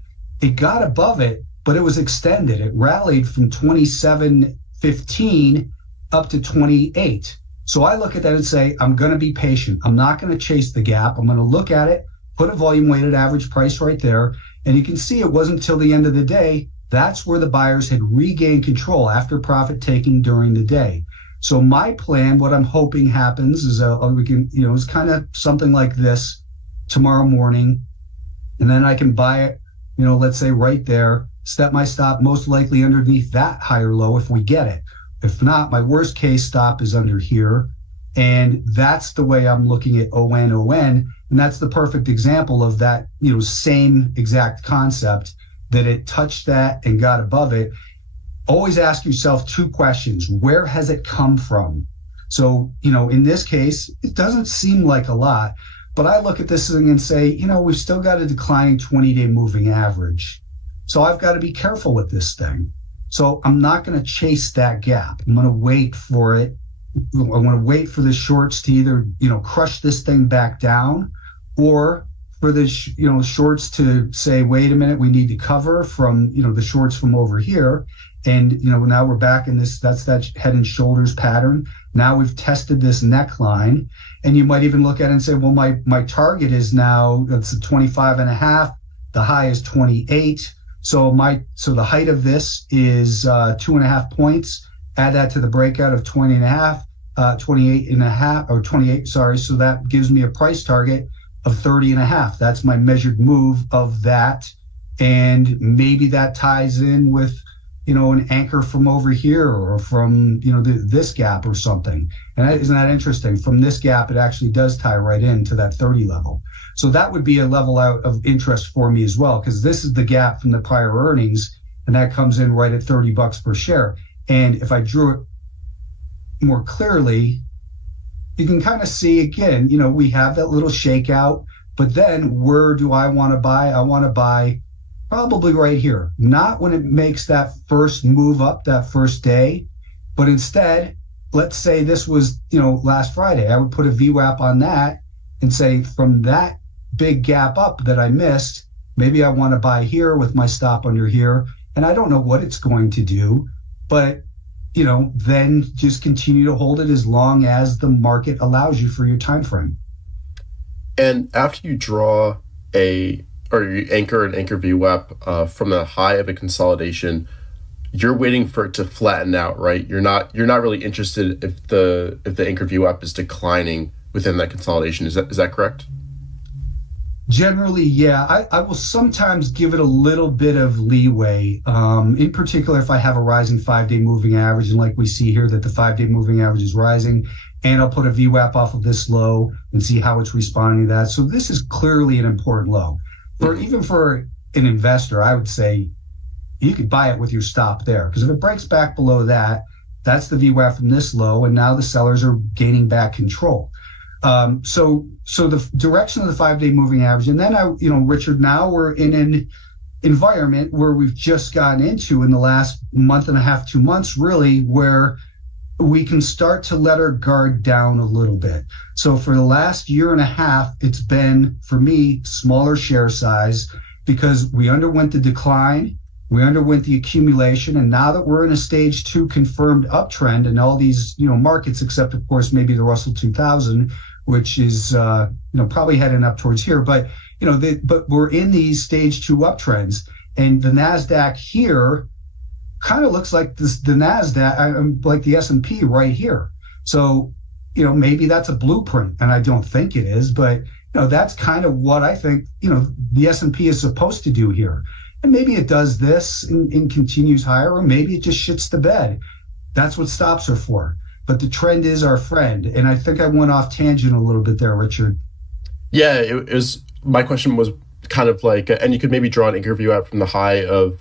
It got above it, but it was extended. It rallied from 27.15 up to 28. So I look at that and say, I'm going to be patient. I'm not going to chase the gap. I'm going to look at it, put a volume weighted average price right there. And you can see it wasn't until the end of the day. That's where the buyers had regained control after profit taking during the day. So my plan, what I'm hoping happens is it's kind of something like this tomorrow morning. And then I can buy it, let's say right there, set my stop most likely underneath that higher low if we get it. If not, my worst case stop is under here. And that's the way I'm looking at ONON. And that's the perfect example of that, same exact concept, that it touched that and got above it. Always ask yourself two questions. Where has it come from? So, in this case, it doesn't seem like a lot, but I look at this thing and say, we've still got a declining 20-day moving average. So I've got to be careful with this thing. So I'm not going to chase that gap. I'm going to wait for it. I want to wait for the shorts to either, crush this thing back down, or for the, shorts to say, wait a minute, we need to cover from, the shorts from over here. And, now we're back in that's that head and shoulders pattern. Now we've tested this neckline, and you might even look at it and say, well, my target is now, that's 25.5. The high is 28. So the height of this is 2.5 points. Add that to the breakout of 28, sorry. So that gives me a price target of 30.5. That's my measured move of that. And maybe that ties in with, an anchor from over here, or from, this gap or something. And isn't that interesting? From this gap, it actually does tie right into that 30 level. So that would be a level out of interest for me as well, because this is the gap from the prior earnings, and that comes in right at $30 per share. And if I drew it more clearly, you can kind of see again, we have that little shakeout, but then where do I want to buy? I want to buy probably right here, not when it makes that first move up that first day, but instead, let's say this was, last Friday, I would put a VWAP on that and say, from that big gap up that I missed, maybe I want to buy here with my stop under here. And I don't know what it's going to do, but then just continue to hold it as long as the market allows you for your time frame. And after you draw a or you anchor an anchor VWAP from the high of a consolidation, you're waiting for it to flatten out, right? You're not really interested if the anchor VWAP is declining within that consolidation. Is that correct? Generally, yeah. I will sometimes give it a little bit of leeway. In particular, if I have a rising 5-day moving average, and like we see here that the 5-day moving average is rising, and I'll put a VWAP off of this low and see how it's responding to that. So this is clearly an important low. Even for an investor, I would say you could buy it with your stop there, because if it breaks back below that, that's the VWAP from this low, and now the sellers are gaining back control. So the direction of the 5-day moving average, and then Richard, now we're in an environment where we've just gotten into in the last month and a half, 2 months, really, where we can start to let our guard down a little bit. So for the last year and a half, it's been, for me, smaller share size, because we underwent the decline, we underwent the accumulation, and now that we're in a stage 2 confirmed uptrend in all these markets, except of course maybe the Russell 2000, which is probably heading up towards here, but but we're in these stage 2 uptrends, and the Nasdaq here kind of looks like the Nasdaq, like the S&P right here. So maybe that's a blueprint, and I don't think it is, but that's kind of what I think the S&P is supposed to do here. And maybe it does this and continues higher, or maybe it just shits the bed. That's what stops are for. But the trend is our friend. And I think I went off tangent a little bit there, Richard. Yeah, it was. My question was kind of like, and you could maybe draw an anchor view out from the high of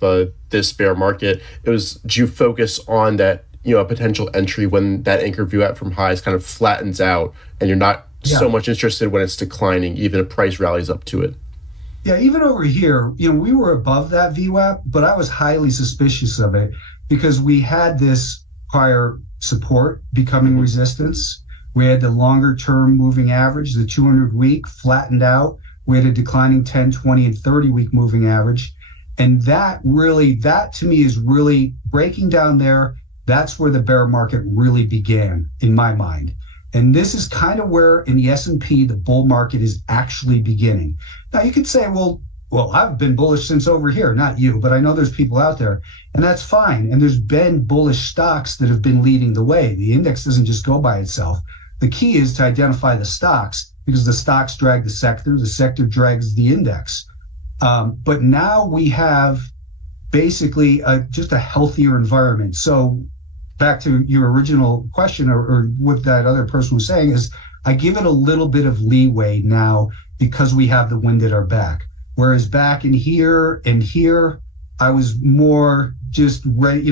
this bear market. It was, do you focus on that, a potential entry when that anchor view out from highs kind of flattens out, and you're not so much interested when it's declining, even if price rallies up to it? Yeah, even over here, we were above that VWAP, but I was highly suspicious of it because we had this prior support becoming resistance. We had the longer term moving average, the 200 week flattened out. We had a declining 10, 20, and 30 week moving average. And that to me is really breaking down there. That's where the bear market really began in my mind. And this is kind of where in the S&P, the bull market is actually beginning. Now you could say, well, I've been bullish since over here, not you, but I know there's people out there, and that's fine. And there's been bullish stocks that have been leading the way. The index doesn't just go by itself. The key is to identify the stocks, because the stocks drag the sector drags the index. But now we have basically just a healthier environment. So back to your original question, or what that other person was saying, is I give it a little bit of leeway now because we have the wind at our back. Whereas back in here and here, I was more just ready.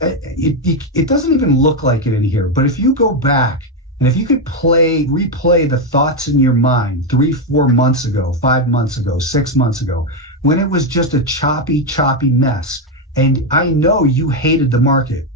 It doesn't even look like it in here. But if you go back and if you could replay the thoughts in your mind 3, 4 months ago, 5 months ago, 6 months ago, when it was just a choppy mess, and I know you hated the market.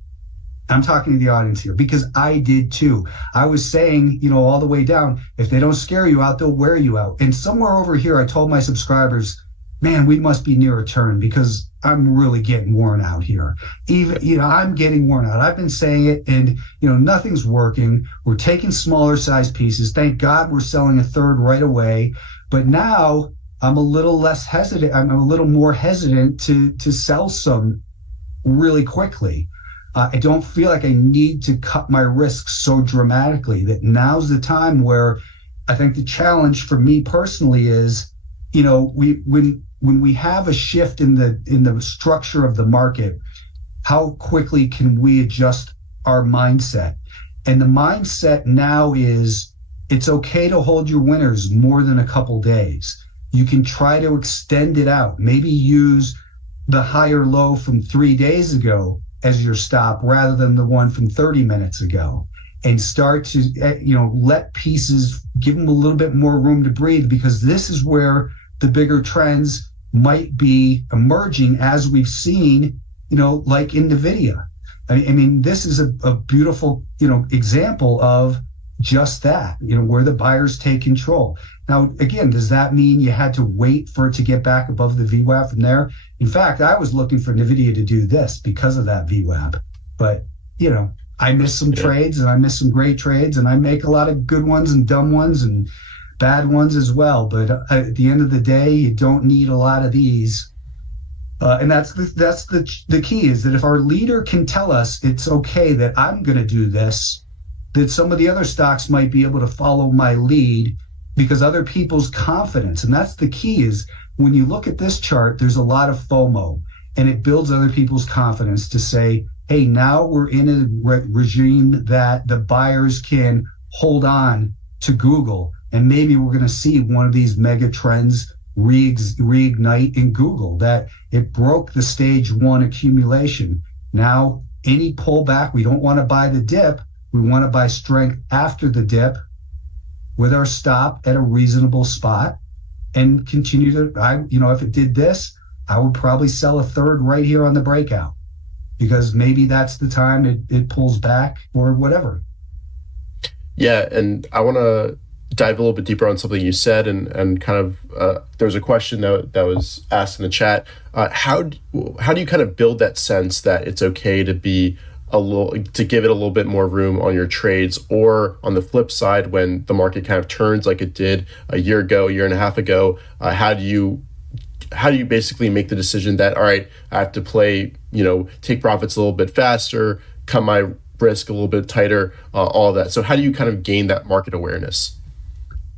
I'm talking to the audience here because I did too. I was saying, all the way down, if they don't scare you out, they'll wear you out. And somewhere over here, I told my subscribers, man, we must be near a turn because I'm really getting worn out here. I'm getting worn out. I've been saying it, and, nothing's working. We're taking smaller size pieces. Thank God we're selling a third right away. But now I'm a little less hesitant. I'm a little more hesitant to sell some really quickly. I don't feel like I need to cut my risks so dramatically. That now's the time where I think the challenge for me personally is, when we have a shift in the structure of the market, how quickly can we adjust our mindset? And the mindset now is it's okay to hold your winners more than a couple days. You can try to extend it out. Maybe use the higher low from 3 days ago as your stop rather than the one from 30 minutes ago, and start to, let pieces, give them a little bit more room to breathe, because this is where the bigger trends might be emerging, as we've seen, like in NVIDIA. I mean, this is a beautiful, example of just that, where the buyers take control. Now, again, does that mean you had to wait for it to get back above the VWAP from there? In fact, I was looking for NVIDIA to do this because of that VWAP. But, I missed some trades, and I missed some great trades, and I make a lot of good ones and dumb ones. bad ones as well. But at the end of the day, you don't need a lot of these. And that's the key, is that if our leader can tell us it's okay that I'm going to do this, that some of the other stocks might be able to follow my lead because other people's confidence. And that's the key, is when you look at this chart, there's a lot of FOMO, and it builds other people's confidence to say, hey, now we're in a regime that the buyers can hold on to Google, and maybe we're going to see one of these mega trends reignite in Google, that it broke the stage one accumulation. Now, any pullback, we don't want to buy the dip. We want to buy strength after the dip with our stop at a reasonable spot and continue to, if it did this, I would probably sell a third right here on the breakout, because maybe that's the time it pulls back or whatever. Yeah, and I want to dive a little bit deeper on something you said, and kind of there's a question that was asked in the chat. How do you kind of build that sense that it's okay to be to give it a little bit more room on your trades, or on the flip side, when the market kind of turns like it did a year and a half ago, how do you basically make the decision that, all right, I have to play, take profits a little bit faster, cut my risk a little bit tighter, all of that. So how do you kind of gain that market awareness?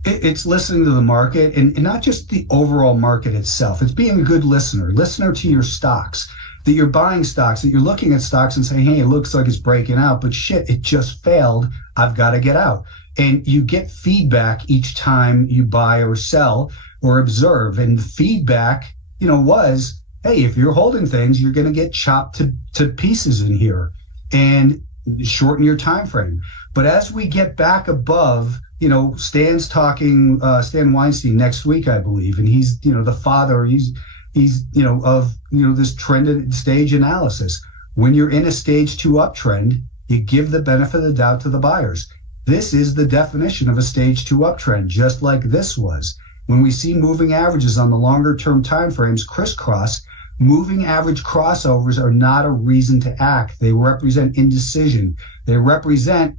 It's listening to the market, and not just the overall market itself. It's being a good listener to your stocks, that you're buying stocks, that you're looking at stocks and saying, hey, it looks like it's breaking out, but shit, it just failed. I've got to get out. And you get feedback each time you buy or sell or observe. And the feedback, was, hey, if you're holding things, you're going to get chopped to pieces in here, and shorten your time frame. But as we get back above, Stan's talking, Stan Weinstein next week, I believe, and he's, the father, he's of, this trend stage analysis. When you're in a stage 2 uptrend, you give the benefit of the doubt to the buyers. This is the definition of a stage 2 uptrend, just like this was. When we see moving averages on the longer term time frames crisscross, moving average crossovers are not a reason to act. They represent indecision. They represent,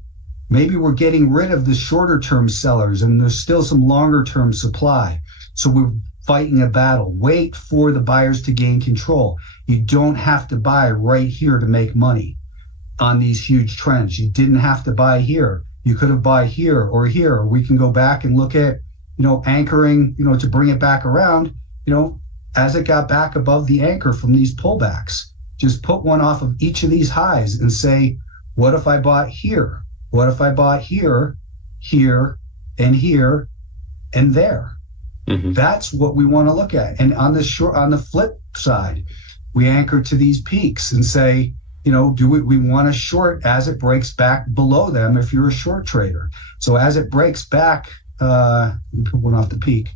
maybe we're getting rid of the shorter term sellers and there's still some longer term supply. So we're fighting a battle. Wait for the buyers to gain control. You don't have to buy right here to make money on these huge trends. You didn't have to buy here. You could have bought here or here. We can go back and look at, anchoring, to bring it back around, as it got back above the anchor from these pullbacks. Just put one off of each of these highs and say, what if I bought here? What if I bought here, here, and here, and there? Mm-hmm. That's what we want to look at. And on the flip side, we anchor to these peaks and say, do we want to short as it breaks back below them if you're a short trader? So as it breaks back, put one off the peak,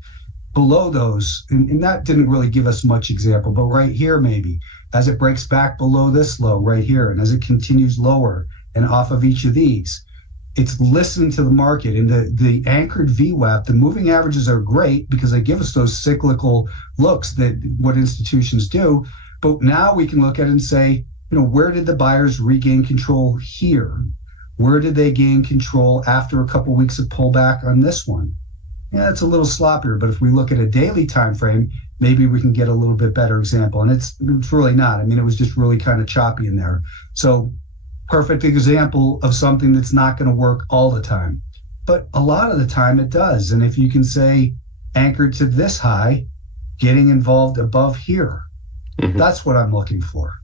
below those, and that didn't really give us much example, but right here maybe, as it breaks back below this low right here, and as it continues lower and off of each of these, it's listening to the market. And the anchored VWAP, the moving averages are great because they give us those cyclical looks that what institutions do. But now we can look at it and say, where did the buyers regain control here? Where did they gain control after a couple weeks of pullback on this one? Yeah, it's a little sloppier, but if we look at a daily time frame, maybe we can get a little bit better example. And it's really not. It was just really kind of choppy in there. So perfect example of something that's not going to work all the time. But a lot of the time it does. And if you can say anchored to this high, getting involved above here, that's what I'm looking for.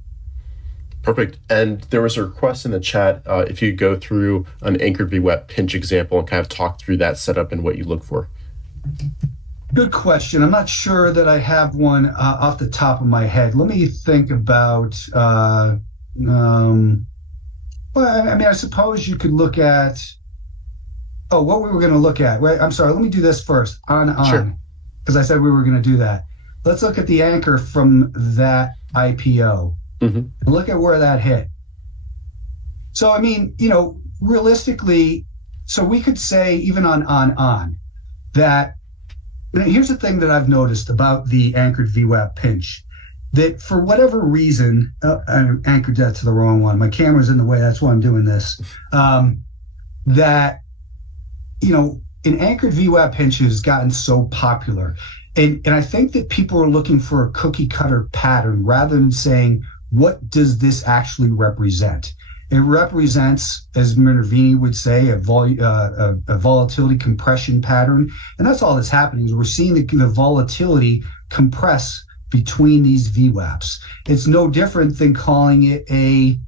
Perfect. And there was a request in the chat if you go through an anchored VWAP pinch example and kind of talk through that setup and what you look for. Good question. I'm not sure that I have one off the top of my head. Let me think about, I suppose you could look at, what we were going to look at. Wait, I'm sorry. Let me do this first. Sure. Because I said we were going to do that. Let's look at the anchor from that IPO. And look at where that hit. So, realistically, so we could say even on that, here's the thing that I've noticed about the anchored VWAP pinch, that for whatever reason, I anchored that to the wrong one. My camera's in the way. That's why I'm doing this. That, an anchored VWAP pinch has gotten so popular. And I think that people are looking for a cookie cutter pattern rather than saying, what does this actually represent? It represents, as Minervini would say, a volatility compression pattern. And that's all that's happening is we're seeing the volatility compress between these VWAPs. It's no different than calling it an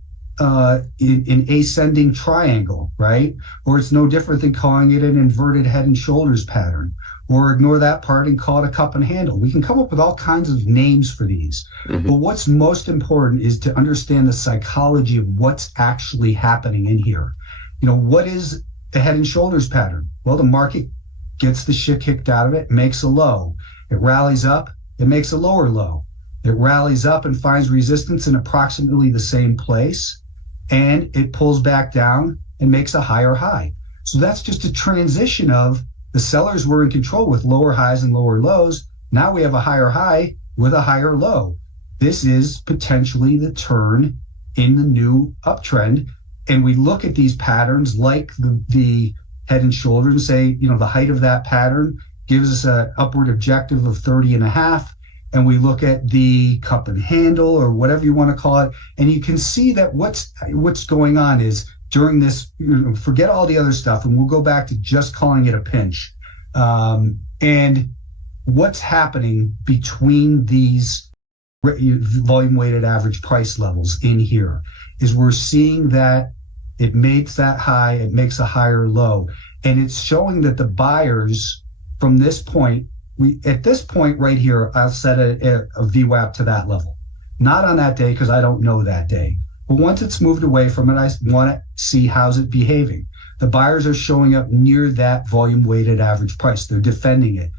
ascending triangle, right? Or it's no different than calling it an inverted head and shoulders pattern. Or ignore that part and call it a cup and handle. We can come up with all kinds of names for these. Mm-hmm. But what's most important is to understand the psychology of what's actually happening in here. What is a head and shoulders pattern? Well, the market gets the shit kicked out of it, makes a low. It rallies up, it makes a lower low. It rallies up and finds resistance in approximately the same place, and it pulls back down and makes a higher high. So that's just a transition of the sellers were in control with lower highs and lower lows. Now we have a higher high with a higher low. This is potentially the turn in the new uptrend. And we look at these patterns like the head and shoulders and say, the height of that pattern gives us an upward objective of 30.5. And we look at the cup and handle or whatever you want to call it. And you can see that what's going on is during this, forget all the other stuff, and we'll go back to just calling it a pinch. And what's happening between these volume weighted average price levels in here is we're seeing that it makes that high, it makes a higher low. And it's showing that the buyers from this point, at this point right here, I'll set a VWAP to that level. Not on that day because I don't know that day. But once it's moved away from it, I want to see how's it behaving. The buyers are showing up near that volume weighted average price. They're defending it.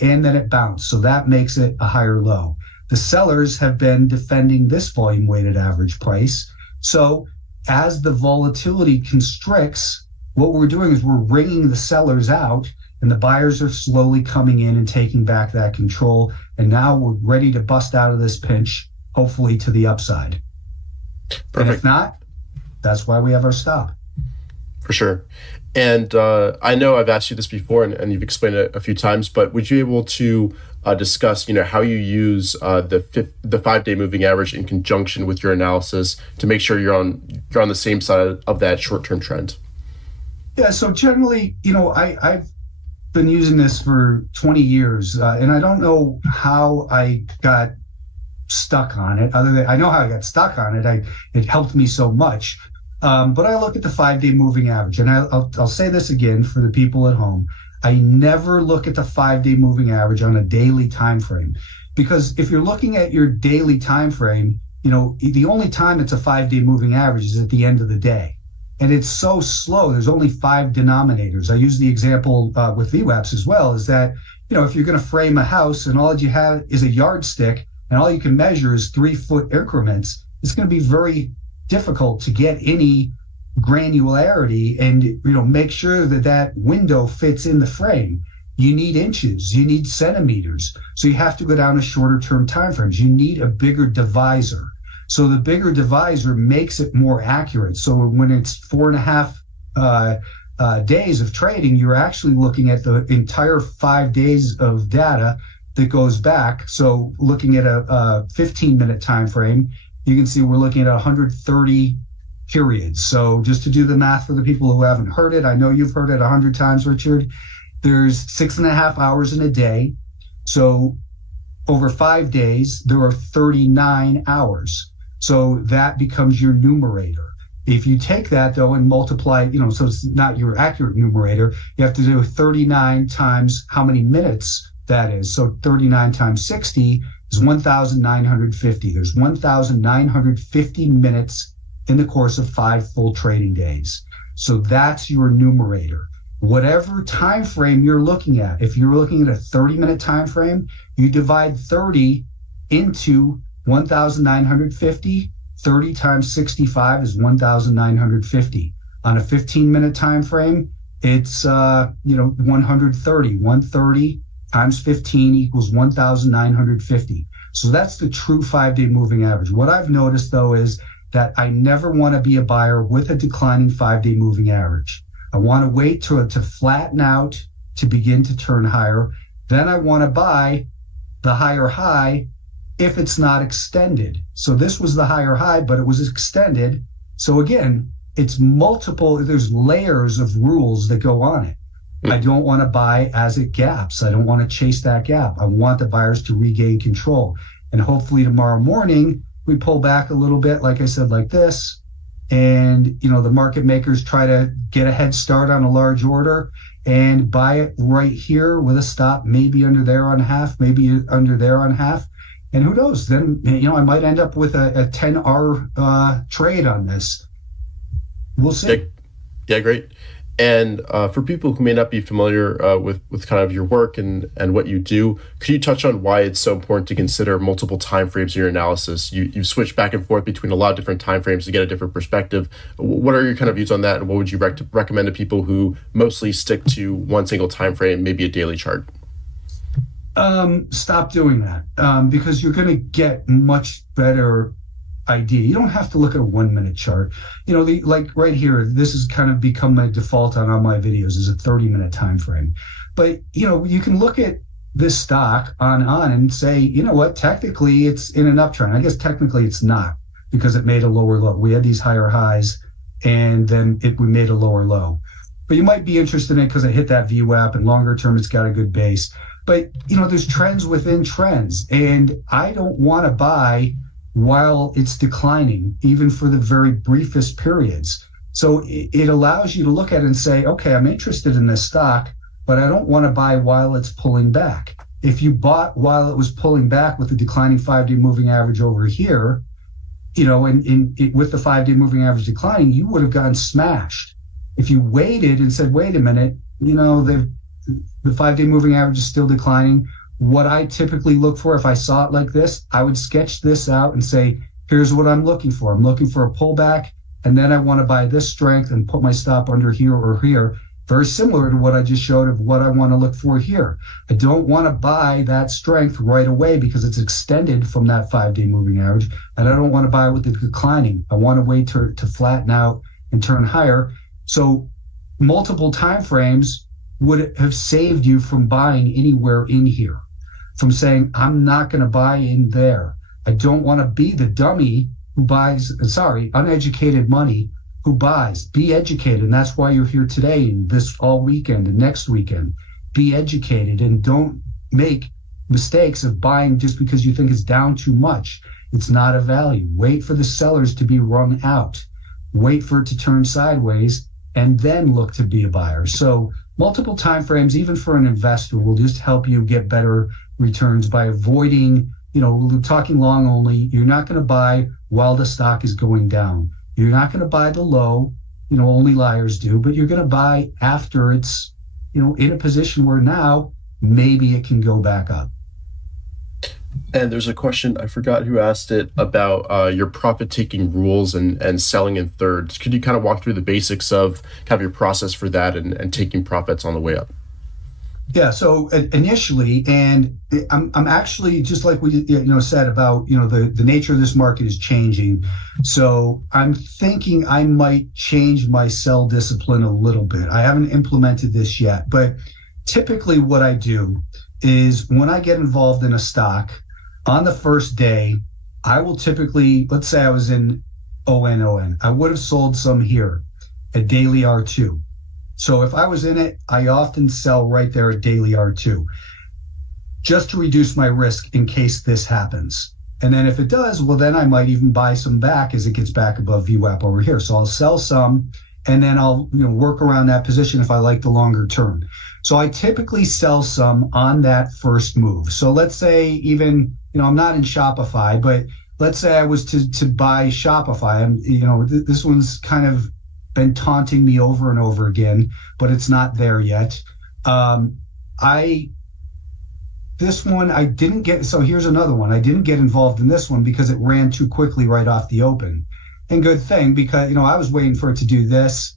And then it bounced. So that makes it a higher low. The sellers have been defending this volume weighted average price. So as the volatility constricts, what we're doing is we're wringing the sellers out, and the buyers are slowly coming in and taking back that control. And now we're ready to bust out of this pinch, hopefully to the upside. Perfect. And if not, that's why we have our stop. For sure. And I know I've asked you this before and you've explained it a few times, but would you be able to discuss, how you use the 5-day moving average in conjunction with your analysis to make sure you're on the same side of that short-term trend? Yeah. So generally, I've been using this for 20 years, and I don't know how I got stuck on it. Other than I know how I got stuck on it. It helped me so much. But I look at the 5-day moving average, and I'll say this again for the people at home. I never look at the 5-day moving average on a daily time frame, because if you're looking at your daily time frame, the only time it's a 5-day moving average is at the end of the day. And it's so slow. There's only 5 denominators. I use the example with VWAPs as well, is that, if you're going to frame a house and all you have is a yardstick and all you can measure is 3-foot increments, it's going to be very difficult to get any granularity and make sure that window fits in the frame. You need inches, you need centimeters. So you have to go down to shorter term time frames. You need a bigger divisor. So the bigger divisor makes it more accurate. So when it's 4.5 days of trading, you're actually looking at the entire 5 days of data that goes back. So looking at a 15-minute time frame, you can see we're looking at 130 periods. So just to do the math for the people who haven't heard it, I know you've heard it 100 times, Richard. There's 6.5 hours in a day. So over 5 days, there are 39 hours. So that becomes your numerator. If you take that, though, and multiply, so it's not your accurate numerator, you have to do 39 times how many minutes that is. So 39 times 60 is 1,950. There's 1,950 minutes in the course of 5 full trading days. So that's your numerator. Whatever time frame you're looking at, if you're looking at a 30-minute time frame, you divide 30 into 1,950. 30 times 65 is 1,950. On a 15-minute time frame, it's 130. 130 times 15 equals 1,950. So that's the true 5-day moving average. What I've noticed, though, is that I never want to be a buyer with a declining 5-day moving average. I want to wait to flatten out to begin to turn higher. Then I want to buy the higher high if it's not extended. So this was the higher high, but it was extended. So again, it's multiple, there's layers of rules that go on it. I don't want to buy as it gaps. I don't want to chase that gap. I want the buyers to regain control. And hopefully tomorrow morning, we pull back a little bit, like I said, like this. And, the market makers try to get a head start on a large order and buy it right here with a stop, maybe under there on half, maybe under there on half. And who knows, then, I might end up with a 10R trade on this. We'll see. Yeah, great. And for people who may not be familiar with kind of your work and what you do, could you touch on why it's so important to consider multiple timeframes in your analysis? You've switched back and forth between a lot of different timeframes to get a different perspective. What are your kind of views on that, and what would you recommend to people who mostly stick to one single timeframe, maybe a daily chart? Stop doing that because you're going to get much better idea. You don't have to look at a 1 minute chart. Like right here, this has kind of become my default on all my videos is a 30-minute time frame. But you can look at this stock on and say, you know what, technically it's in an uptrend. I guess technically it's not, because it made a lower low. We had these higher highs and then we made a lower low. But you might be interested in it because it hit that VWAP, and longer term it's got a good base. But there's trends within trends, and I don't want to buy while it's declining, even for the very briefest periods. So it allows you to look at it and say, okay, I'm interested in this stock, but I don't want to buy while it's pulling back. If you bought while it was pulling back with the declining 5-day moving average over here, and with the 5-day moving average declining, you would have gotten smashed. If you waited and said, wait a minute, the 5-day moving average is still declining. What I typically look for, if I saw it like this, I would sketch this out and say, here's what I'm looking for. I'm looking for a pullback, and then I want to buy this strength and put my stop under here or here. Very similar to what I just showed of what I want to look for here. I don't want to buy that strength right away because it's extended from that 5-day moving average, and I don't want to buy with the declining. I want to wait to flatten out and turn higher. So multiple time frames would have saved you from buying anywhere in here, from saying, I'm not going to buy in there. I don't want to be the dummy who buys, uneducated money who buys. Be educated, and that's why you're here today and this all weekend and next weekend. Be educated and don't make mistakes of buying just because you think it's down too much. It's not a value. Wait for the sellers to be wrung out. Wait for it to turn sideways and then look to be a buyer. So multiple time frames, even for an investor, will just help you get better returns by avoiding, talking long only. You're not going to buy while the stock is going down. You're not going to buy the low, only liars do, but you're going to buy after it's, in a position where now maybe it can go back up. And there's a question, I forgot who asked it, about your profit-taking rules and selling in thirds. Could you kind of walk through the basics of kind of your process for that and taking profits on the way up? Yeah. So initially, and I'm actually, just like we said about the nature of this market is changing. So I'm thinking I might change my sell discipline a little bit. I haven't implemented this yet, but typically what I do is when I get involved in a stock on the first day, I will typically, let's say I was in ON, I would have sold some here at daily R2. So if I was in it, I often sell right there at daily R2 just to reduce my risk in case this happens. And then if it does, well, then I might even buy some back as it gets back above VWAP over here. So I'll sell some and then I'll work around that position if I like the longer term. So I typically sell some on that first move. So let's say even, I'm not in Shopify, but let's say I was to buy Shopify. This one's kind of been taunting me over and over again, but it's not there yet. This one I didn't get. So here's another one. I didn't get involved in this one because it ran too quickly right off the open. And good thing, because, I was waiting for it to do this,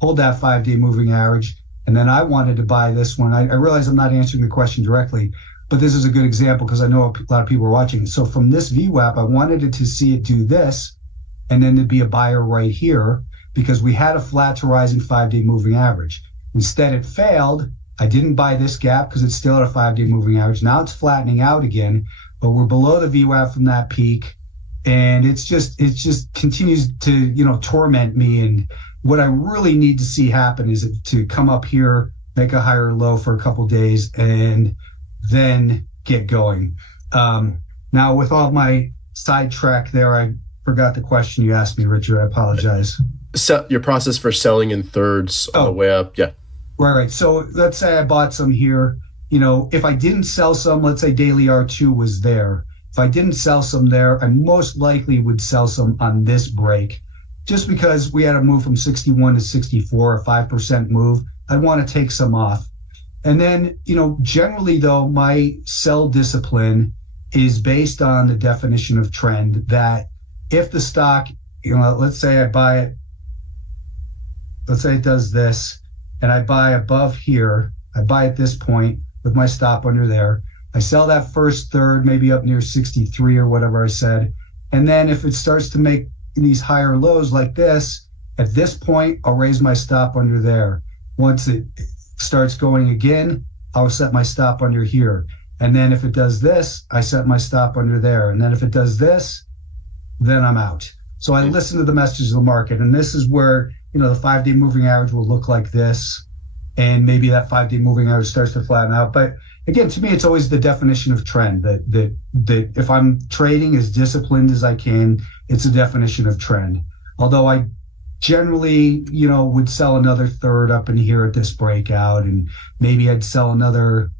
hold that 5-day moving average. And then I wanted to buy this one. I realize I'm not answering the question directly, but this is a good example because I know a lot of people are watching. So from this VWAP, I wanted it to see it do this, and then to be a buyer right here. because we had a flat to rising 5-day moving average. Instead, it failed. I didn't buy this gap because it's still at a 5-day moving average. Now it's flattening out again, but we're below the VWAP from that peak. And it just continues to, torment me. And what I really need to see happen is to come up here, make a higher low for a couple days, and then get going. Now, with all my sidetrack there, I forgot the question you asked me, Richard. I apologize. Your process for selling in thirds on the way up. Yeah. Right. So let's say I bought some here. If I didn't sell some, let's say daily R2 was there. If I didn't sell some there, I most likely would sell some on this break, just because we had a move from 61 to 64, a 5% move. I'd want to take some off. And then, generally though, my sell discipline is based on the definition of trend, that if the stock, let's say I buy it, let's say it does this, and I buy above here, I buy at this point with my stop under there. I sell that first third, maybe up near 63 or whatever I said. And then if it starts to make these higher lows like this, at this point, I'll raise my stop under there. Once it starts going again, I'll set my stop under here. And then if it does this, I set my stop under there. And then if it does this, then I'm out. So I listen to the messages of the market. And this is where, the 5-day moving average will look like this. And maybe that 5-day moving average starts to flatten out. But again, to me, it's always the definition of trend, that if I'm trading as disciplined as I can, it's a definition of trend. Although I generally, would sell another third up in here at this breakout, and maybe I'd sell another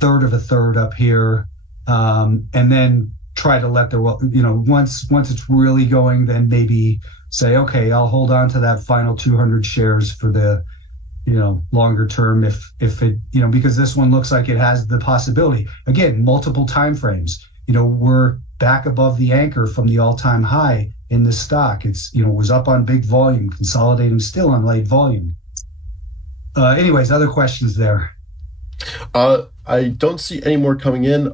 third of a third up here, and then try to let once it's really going, then maybe say, okay, I'll hold on to that final 200 shares for the longer term if it, because this one looks like it has the possibility. Again, multiple time frames. We're back above the anchor from the all-time high in this stock. It's, was up on big volume, consolidating still on light volume. Anyways, other questions there? I don't see any more coming in.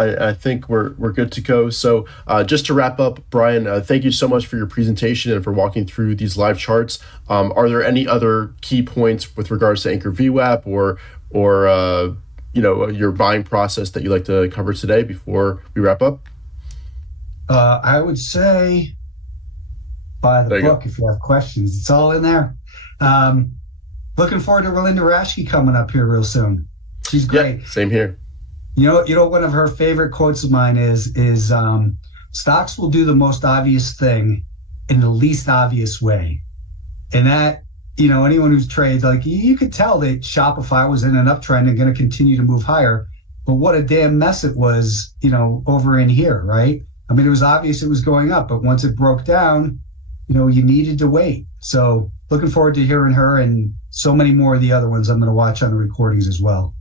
I think we're good to go. So just to wrap up, Brian, thank you so much for your presentation and for walking through these live charts. Are there any other key points with regards to anchor VWAP or your buying process that you'd like to cover today before we wrap up? I would say buy the book if you have questions. It's all in there. Looking forward to Relinda Rashke coming up here real soon. She's great. Yeah, same here. One of her favorite quotes of mine is stocks will do the most obvious thing in the least obvious way. And that, anyone who's trades, like you could tell that Shopify was in an uptrend and going to continue to move higher. But what a damn mess it was, over in here, right? I mean, it was obvious it was going up, but once it broke down, you needed to wait. So looking forward to hearing her and so many more of the other ones I'm going to watch on the recordings as well.